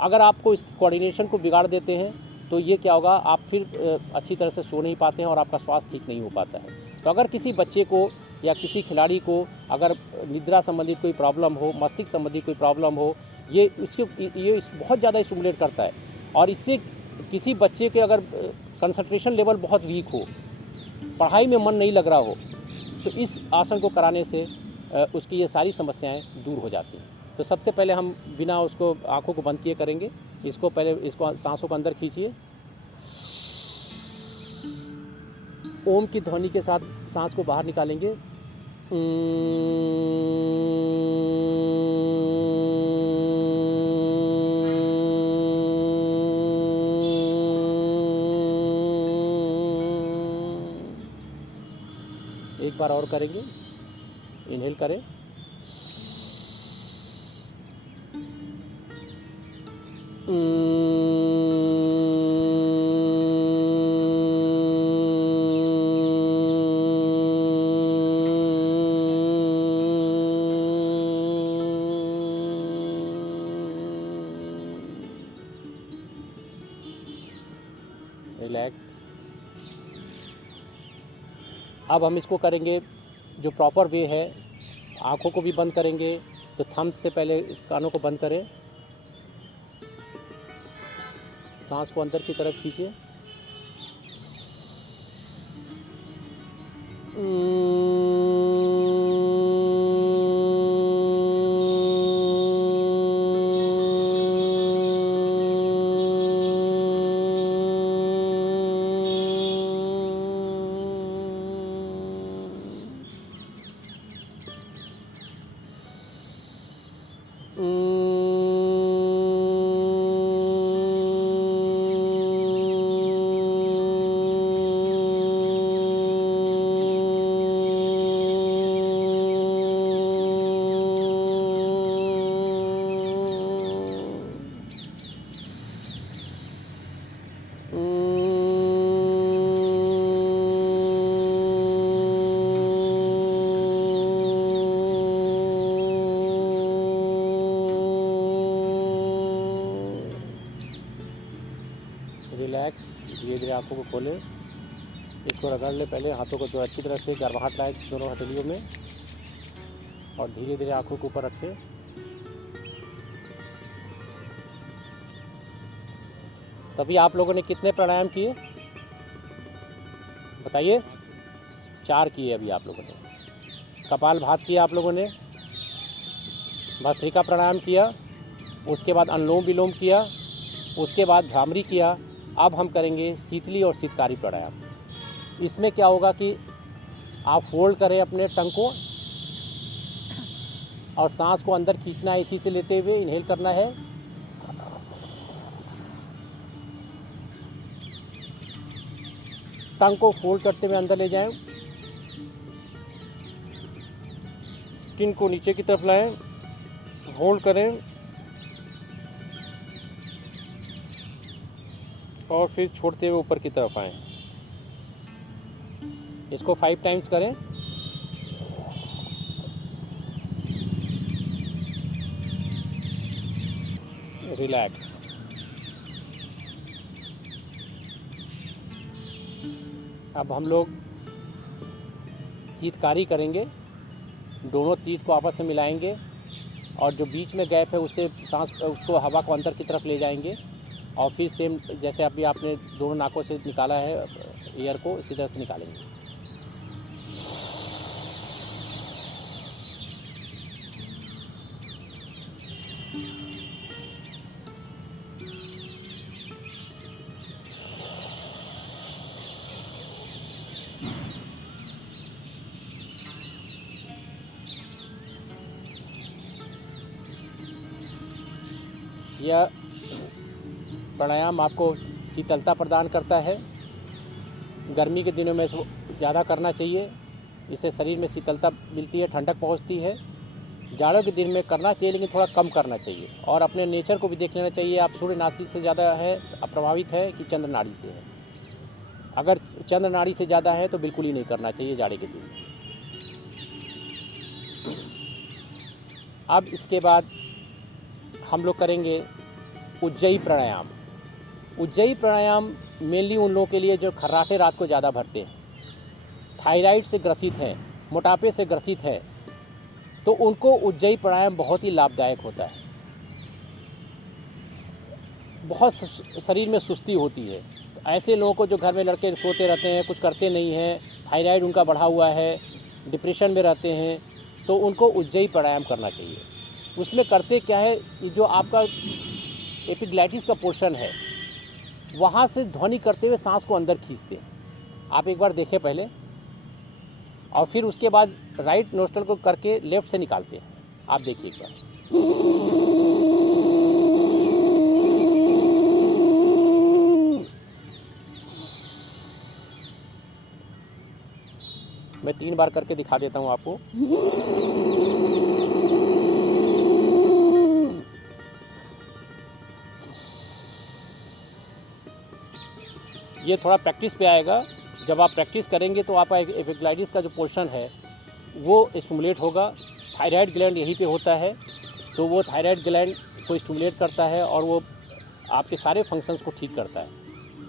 अगर आपको इस कोऑर्डिनेशन को बिगाड़ देते हैं तो ये क्या होगा, आप फिर अच्छी तरह से सो नहीं पाते हैं और आपका स्वास्थ्य ठीक नहीं हो पाता है। तो अगर किसी बच्चे को या किसी खिलाड़ी को अगर निद्रा संबंधित कोई प्रॉब्लम हो, मस्तिष्क संबंधित कोई प्रॉब्लम हो, ये बहुत ज़्यादा स्टिमुलेट करता है। और इससे किसी बच्चे के अगर कंसंट्रेशन लेवल बहुत वीक हो, पढ़ाई में मन नहीं लग रहा हो, तो इस आसन को कराने से उसकी ये सारी समस्याएं दूर हो जाती हैं। तो सबसे पहले हम बिना उसको आँखों को बंद किए करेंगे। इसको सांसों को अंदर खींचिए, ओम की ध्वनि के साथ सांस को बाहर निकालेंगे। एक बार और करेंगे, इनहेल करें, रिलैक्स। अब हम इसको करेंगे जो प्रॉपर वे है, आँखों को भी बंद करेंगे। तो थंब से पहले कानों को बंद करें, सांस को अंदर की तरफ खींचिए, रिलैक्स। धीरे धीरे आँखों को खोलें, इसको रगड़ ले पहले हाथों को जो अच्छी तरह से, गर्माहट लाए दोनों हथेलियों में, और धीरे धीरे आँखों के ऊपर रखें। तभी आप लोगों ने कितने प्राणायाम किए बताइए? 4 किए अभी आप लोगों ने। कपालभाति किया आप लोगों ने, भस्त्रिका प्राणायाम किया, उसके बाद अनुलोम विलोम किया, उसके बाद भ्रामरी किया। अब हम करेंगे शीतली और शीतकारी प्राणायाम। इसमें क्या होगा कि आप फोल्ड करें अपने टंग को और सांस को अंदर खींचना है, इसी से लेते हुए इनहेल करना है। टंग को फोल्ड करते हुए अंदर ले जाएं, चिन को नीचे की तरफ लाएं, होल्ड करें और फिर छोड़ते हुए ऊपर की तरफ आएं। इसको 5 टाइम्स करें। रिलैक्स। अब हम लोग शीतकारी करेंगे। दोनों तीर को आपस में मिलाएंगे और जो बीच में गैप है उससे सांस, उसको हवा को अंदर की तरफ ले जाएंगे और फिर सेम जैसे अभी आपने दोनों नाकों से निकाला है एयर को, इसी तरह से निकालेंगे। यह प्राणायाम आपको शीतलता प्रदान करता है। गर्मी के दिनों में इसको ज़्यादा करना चाहिए, इससे शरीर में शीतलता मिलती है, ठंडक पहुंचती है। जाड़ों के दिन में करना चाहिए लेकिन थोड़ा कम करना चाहिए। और अपने नेचर को भी देख लेना चाहिए, आप सूर्य नाड़ी से ज़्यादा है प्रभावित है कि चंद्र नाड़ी से है। अगर चंद्र नाड़ी से ज़्यादा है तो बिल्कुल ही नहीं करना चाहिए जाड़े के दिन। अब इसके बाद हम लोग करेंगे उज्जयी प्राणायाम। उज्जयी प्राणायाम मेनली उन लोगों के लिए जो खर्राटे रात को ज़्यादा भरते हैं, थायराइड से ग्रसित हैं, मोटापे से ग्रसित है, तो उनको उज्जयी प्राणायाम बहुत ही लाभदायक होता है। बहुत शरीर में सुस्ती होती है ऐसे लोगों को जो घर में लड़के सोते रहते हैं, कुछ करते नहीं हैं, थायराइड उनका बढ़ा हुआ है, डिप्रेशन में रहते हैं, तो उनको उज्जयी प्राणायाम करना चाहिए। उसमें करते क्या है, जो आपका एपिग्लैटिस का पोर्शन है वहाँ से ध्वनि करते हुए सांस को अंदर खींचते हैं। आप एक बार देखें पहले, और फिर उसके बाद राइट नोस्ट्रल को करके लेफ़्ट से निकालते हैं। आप देखिए एक बार। मैं 3 बार करके दिखा देता हूँ आपको। ये थोड़ा प्रैक्टिस पे आएगा। जब आप प्रैक्टिस करेंगे तो आपका एपिग्लैटिस का जो पोर्शन है वो स्टिमुलेट होगा। थायराइड ग्लैंड यहीं पे होता है, तो वो थायराइड ग्लैंड को स्टिमुलेट करता है और वो आपके सारे फंक्शंस को ठीक करता है।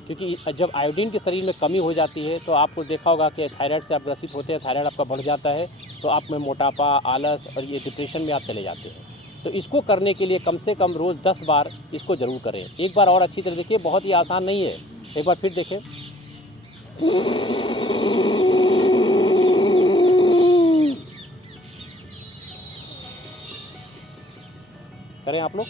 क्योंकि जब आयोडीन के शरीर में कमी हो जाती है तो आपको देखा होगा कि थायराइड से आप ग्रसित होते हैं, थायराइड आपका बढ़ जाता है, तो आप में मोटापा, आलस और ये डिप्रेशन में आप चले जाते हैं। तो इसको करने के लिए कम से कम रोज़ 10 बार इसको ज़रूर करें। एक बार और अच्छी तरह देखिए, बहुत ही आसान नहीं है। एक बार फिर देखें। करें आप लोग।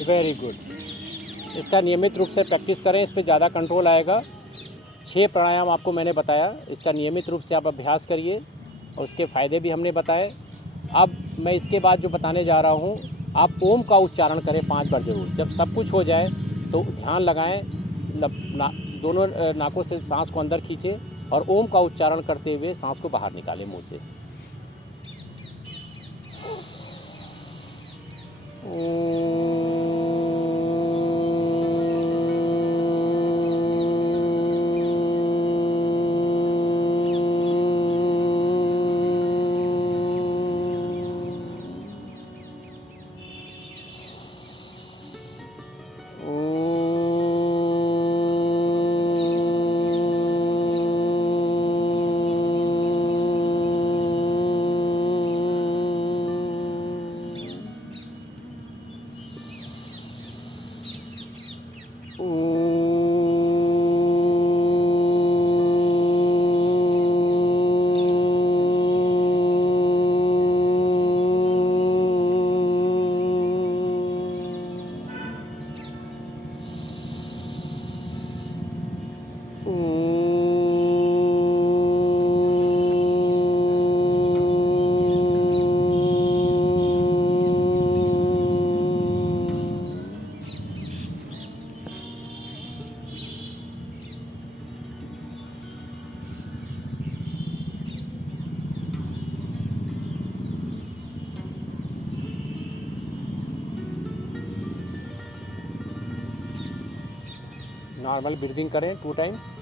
Very good. इसका नियमित रूप से प्रैक्टिस करें, इस पर ज़्यादा कंट्रोल आएगा। 6 प्राणायाम आपको मैंने बताया, इसका नियमित रूप से आप अभ्यास करिए और उसके फ़ायदे भी हमने बताए। अब मैं इसके बाद जो बताने जा रहा हूँ, आप ओम का उच्चारण करें 5 बार जरूर। जब सब कुछ हो जाए तो ध्यान लगाएं, दोनों नाकों से सांस को अंदर खींचें और ओम का उच्चारण करते हुए सांस को बाहर निकालें मुँह से। नॉर्मल ब्रीदिंग करें 2 टाइम्स।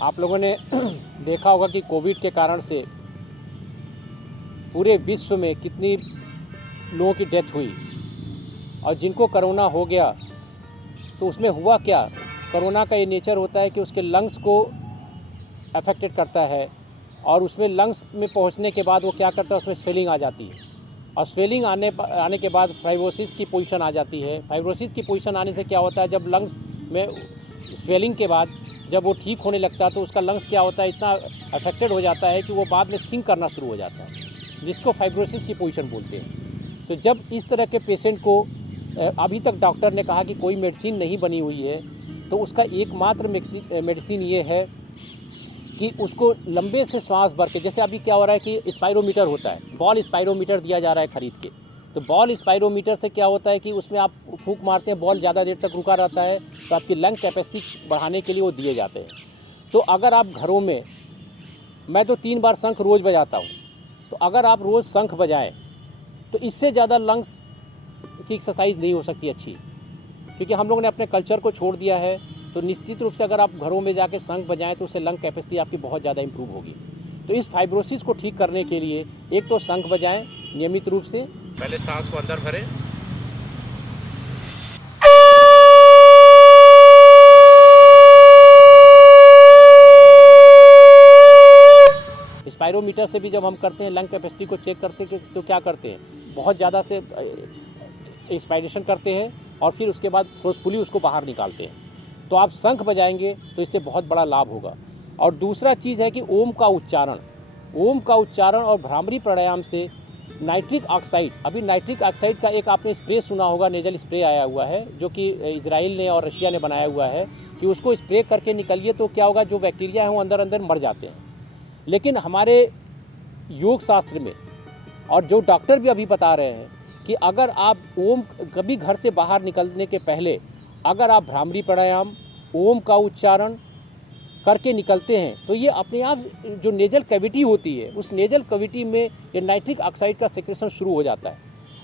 आप लोगों ने देखा होगा कि कोविड के कारण से पूरे विश्व में कितनी लोगों की डेथ हुई, और जिनको कोरोना हो गया तो उसमें हुआ क्या। कोरोना का ये नेचर होता है कि उसके लंग्स को अफेक्टेड करता है, और उसमें लंग्स में पहुंचने के बाद वो क्या करता है, उसमें स्वेलिंग आ जाती है, और स्वेलिंग आने के बाद फाइब्रोसिस की पोजीशन आ जाती है। फाइब्रोसिस की पोजीशन आने से क्या होता है, जब लंग्स में स्वेलिंग के बाद जब वो ठीक होने लगता है तो उसका लंग्स क्या होता है, इतना अफेक्टेड हो जाता है कि वो बाद में सिंक करना शुरू हो जाता है, जिसको फाइब्रोसिस की पोजीशन बोलते हैं। तो जब इस तरह के पेशेंट को अभी तक डॉक्टर ने कहा कि कोई मेडिसिन नहीं बनी हुई है, तो उसका एकमात्र मेडिसिन ये है कि उसको लंबे से सांस भर के, जैसे अभी क्या हो रहा है कि स्पायरोमीटर होता है, बॉल स्पायरोमीटर दिया जा रहा है खरीद के, तो बॉल स्पायरोमीटर से क्या होता है कि उसमें आप फूंक मारते हैं, बॉल ज़्यादा देर तक रुका रहता है, तो आपकी लंग कैपेसिटी बढ़ाने के लिए वो दिए जाते हैं। तो अगर आप घरों में, मैं तो 3 बार शंख रोज़ बजाता हूँ, तो अगर आप रोज़ शंख बजाएं तो इससे ज़्यादा लंग्स की एक्सरसाइज नहीं हो सकती अच्छी, क्योंकि हम लोगों ने अपने कल्चर को छोड़ दिया है। तो निश्चित रूप से अगर आप घरों में जाके शंख बजाएं तो उससे लंग कैपेसिटी आपकी बहुत ज़्यादा इंप्रूव होगी। तो इस फाइब्रोसिस को ठीक करने के लिए एक तो शंख बजाएं नियमित रूप से, पहले सांस को अंदर भरें, स्पायरोमीटर से भी जब हम करते हैं लंग कैपेसिटी को चेक करते हैं तो क्या करते हैं, बहुत ज़्यादा से इंस्पायरेशन करते हैं और फिर उसके बाद फोर्सफुली उसको बाहर निकालते हैं। तो आप शंख बजाएंगे तो इससे बहुत बड़ा लाभ होगा। और दूसरा चीज़ है कि ओम का उच्चारण और भ्रामरी प्राणायाम से नाइट्रिक ऑक्साइड, अभी नाइट्रिक ऑक्साइड का एक आपने स्प्रे सुना होगा, नेजल स्प्रे आया हुआ है जो कि इजराइल ने और रशिया ने बनाया हुआ है कि उसको स्प्रे करके निकलिए तो क्या होगा, जो बैक्टीरिया हैं वो अंदर अंदर मर जाते हैं। लेकिन हमारे योग शास्त्र में और जो डॉक्टर भी अभी बता रहे हैं कि अगर आप ओम कभी घर से बाहर निकलने के पहले अगर आप भ्रामरी प्राणायाम, ओम का उच्चारण करके निकलते हैं तो ये अपने आप जो नेजल कैविटी होती है उस नेजल कैविटी में ये नाइट्रिक ऑक्साइड का सेक्रेशन शुरू हो जाता है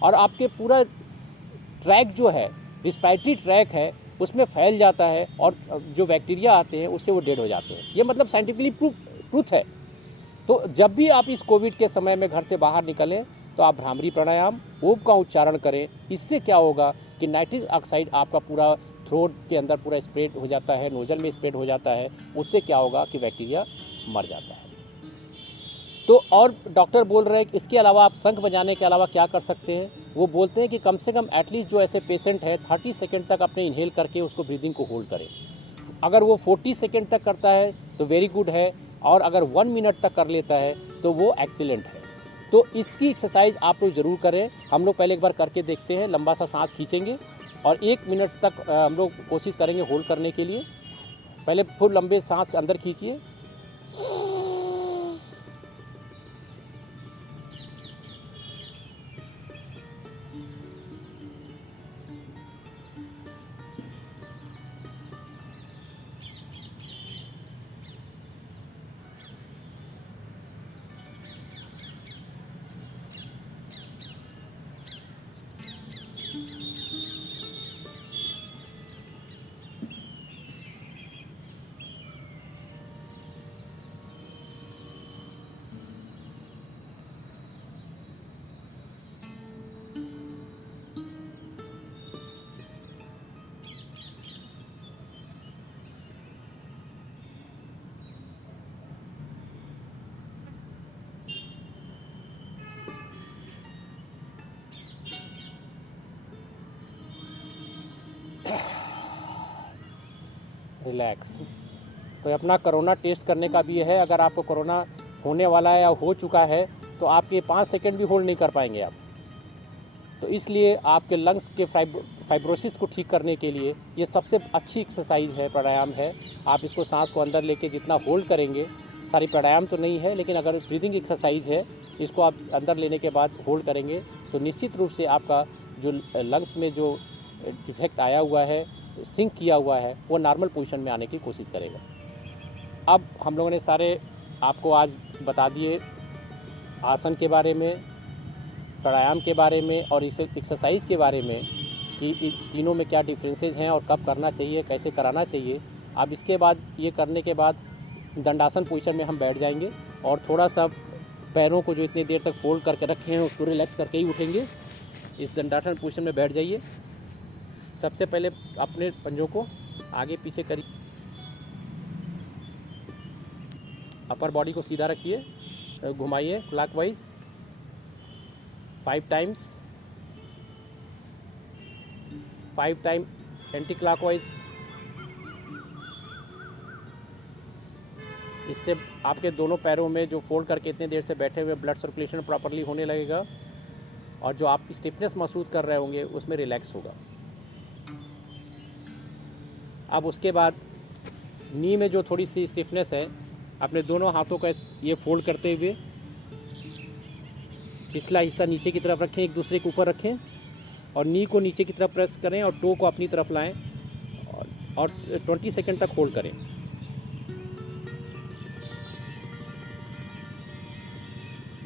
और आपके पूरा ट्रैक जो है, रिस्पायरेटरी ट्रैक है, उसमें फैल जाता है और जो बैक्टीरिया आते हैं उससे वो डेड हो जाते हैं। ये मतलब साइंटिफिकली ट्रूथ है। तो जब भी आप इस कोविड के समय में घर से बाहर निकलें तो आप भ्रामरी प्राणायाम, ओम का उच्चारण करें। इससे क्या होगा कि नाइट्रिक ऑक्साइड आपका पूरा थ्रोट के अंदर पूरा स्प्रेड हो जाता है, नोजल में स्प्रेड हो जाता है। उससे क्या होगा कि बैक्टीरिया मर जाता है। तो और डॉक्टर बोल रहे हैं कि इसके अलावा आप शंख बजाने के अलावा क्या कर सकते हैं। वो बोलते हैं कि कम से कम एटलीस्ट जो ऐसे पेशेंट है 30 सेकेंड तक अपने इनहेल करके उसको ब्रीदिंग को होल्ड करें। अगर वो 40 सेकेंड तक करता है तो वेरी गुड है, और अगर 1 मिनट तक कर लेता है तो वो एक्सीलेंट है। तो इसकी एक्सरसाइज आप लोग ज़रूर करें। हम लोग पहले एक बार करके देखते हैं। लंबा सा सांस खींचेंगे और 1 मिनट तक हम लोग कोशिश करेंगे होल्ड करने के लिए। पहले फुल लंबे सांस अंदर खींचिए, रिलैक्स। तो अपना कोरोना टेस्ट करने का भी है। अगर आपको कोरोना होने वाला है या हो चुका है तो आपके 5 सेकंड भी होल्ड नहीं कर पाएंगे आप। तो इसलिए आपके लंग्स के फाइब्रोसिस को ठीक करने के लिए ये सबसे अच्छी एक्सरसाइज है, प्राणायाम है। आप इसको सांस को अंदर लेके जितना होल्ड करेंगे, सारी प्राणायाम तो नहीं है लेकिन अगर ब्रीदिंग एक्सरसाइज है, इसको आप अंदर लेने के बाद होल्ड करेंगे तो निश्चित रूप से आपका जो लंग्स में जो डिफेक्ट आया हुआ है, सिंक किया हुआ है, वो नॉर्मल पोजीशन में आने की कोशिश करेगा। अब हम लोगों ने सारे आपको आज बता दिए आसन के बारे में, प्राणायाम के बारे में और इस एक्सरसाइज के बारे में कि तीनों में क्या डिफरेंसेस हैं और कब करना चाहिए, कैसे कराना चाहिए। अब इसके बाद ये करने के बाद दंडासन पोजीशन में हम बैठ जाएंगे और थोड़ा सा पैरों को जो इतनी देर तक फोल्ड करके रखे हैं उसको रिलैक्स करके ही उठेंगे। इस दंडासन पोजीशन में बैठ जाइए। सबसे पहले अपने पंजों को आगे पीछे करिए, अपर बॉडी को सीधा रखिए, घुमाइए clockwise 5 times, 5 time anti clockwise. इससे आपके दोनों पैरों में जो फोल्ड करके इतने देर से बैठे हुए ब्लड सर्कुलेशन प्रॉपरली होने लगेगा और जो आप स्टिफनेस महसूस कर रहे होंगे उसमें रिलैक्स होगा। अब उसके बाद नी में जो थोड़ी सी स्टिफनेस है, अपने दोनों हाथों का ये फोल्ड करते हुए पिछला हिस्सा नीचे की तरफ रखें, एक दूसरे के ऊपर रखें और नी को नीचे की तरफ प्रेस करें और टो को अपनी तरफ लाएं और 20 सेकंड तक होल्ड करें।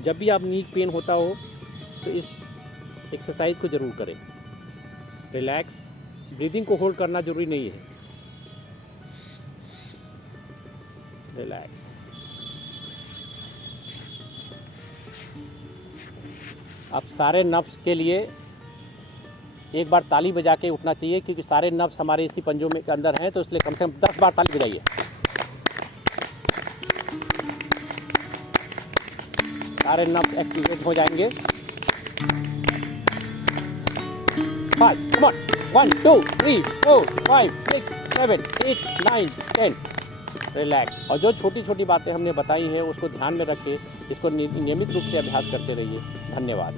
जब भी आप नी पेन होता हो तो इस एक्सरसाइज को ज़रूर करें। रिलैक्स, ब्रीदिंग को होल्ड करना ज़रूरी नहीं है। रिलैक्स। अब सारे नर्व्स के लिए एक बार ताली बजा के उठना चाहिए, क्योंकि सारे नर्व्स हमारे इसी पंजों में के अंदर हैं, तो इसलिए कम से कम 10 बार ताली बजाइए। सारे नर्व्स एक्टिवेट हो जाएंगे। Fast, come on, 1 2 3 4 5 6 7 8 9 10। रिलैक्स। और जो छोटी छोटी बातें हमने बताई हैं उसको ध्यान में रख के इसको नियमित रूप से अभ्यास करते रहिए। धन्यवाद।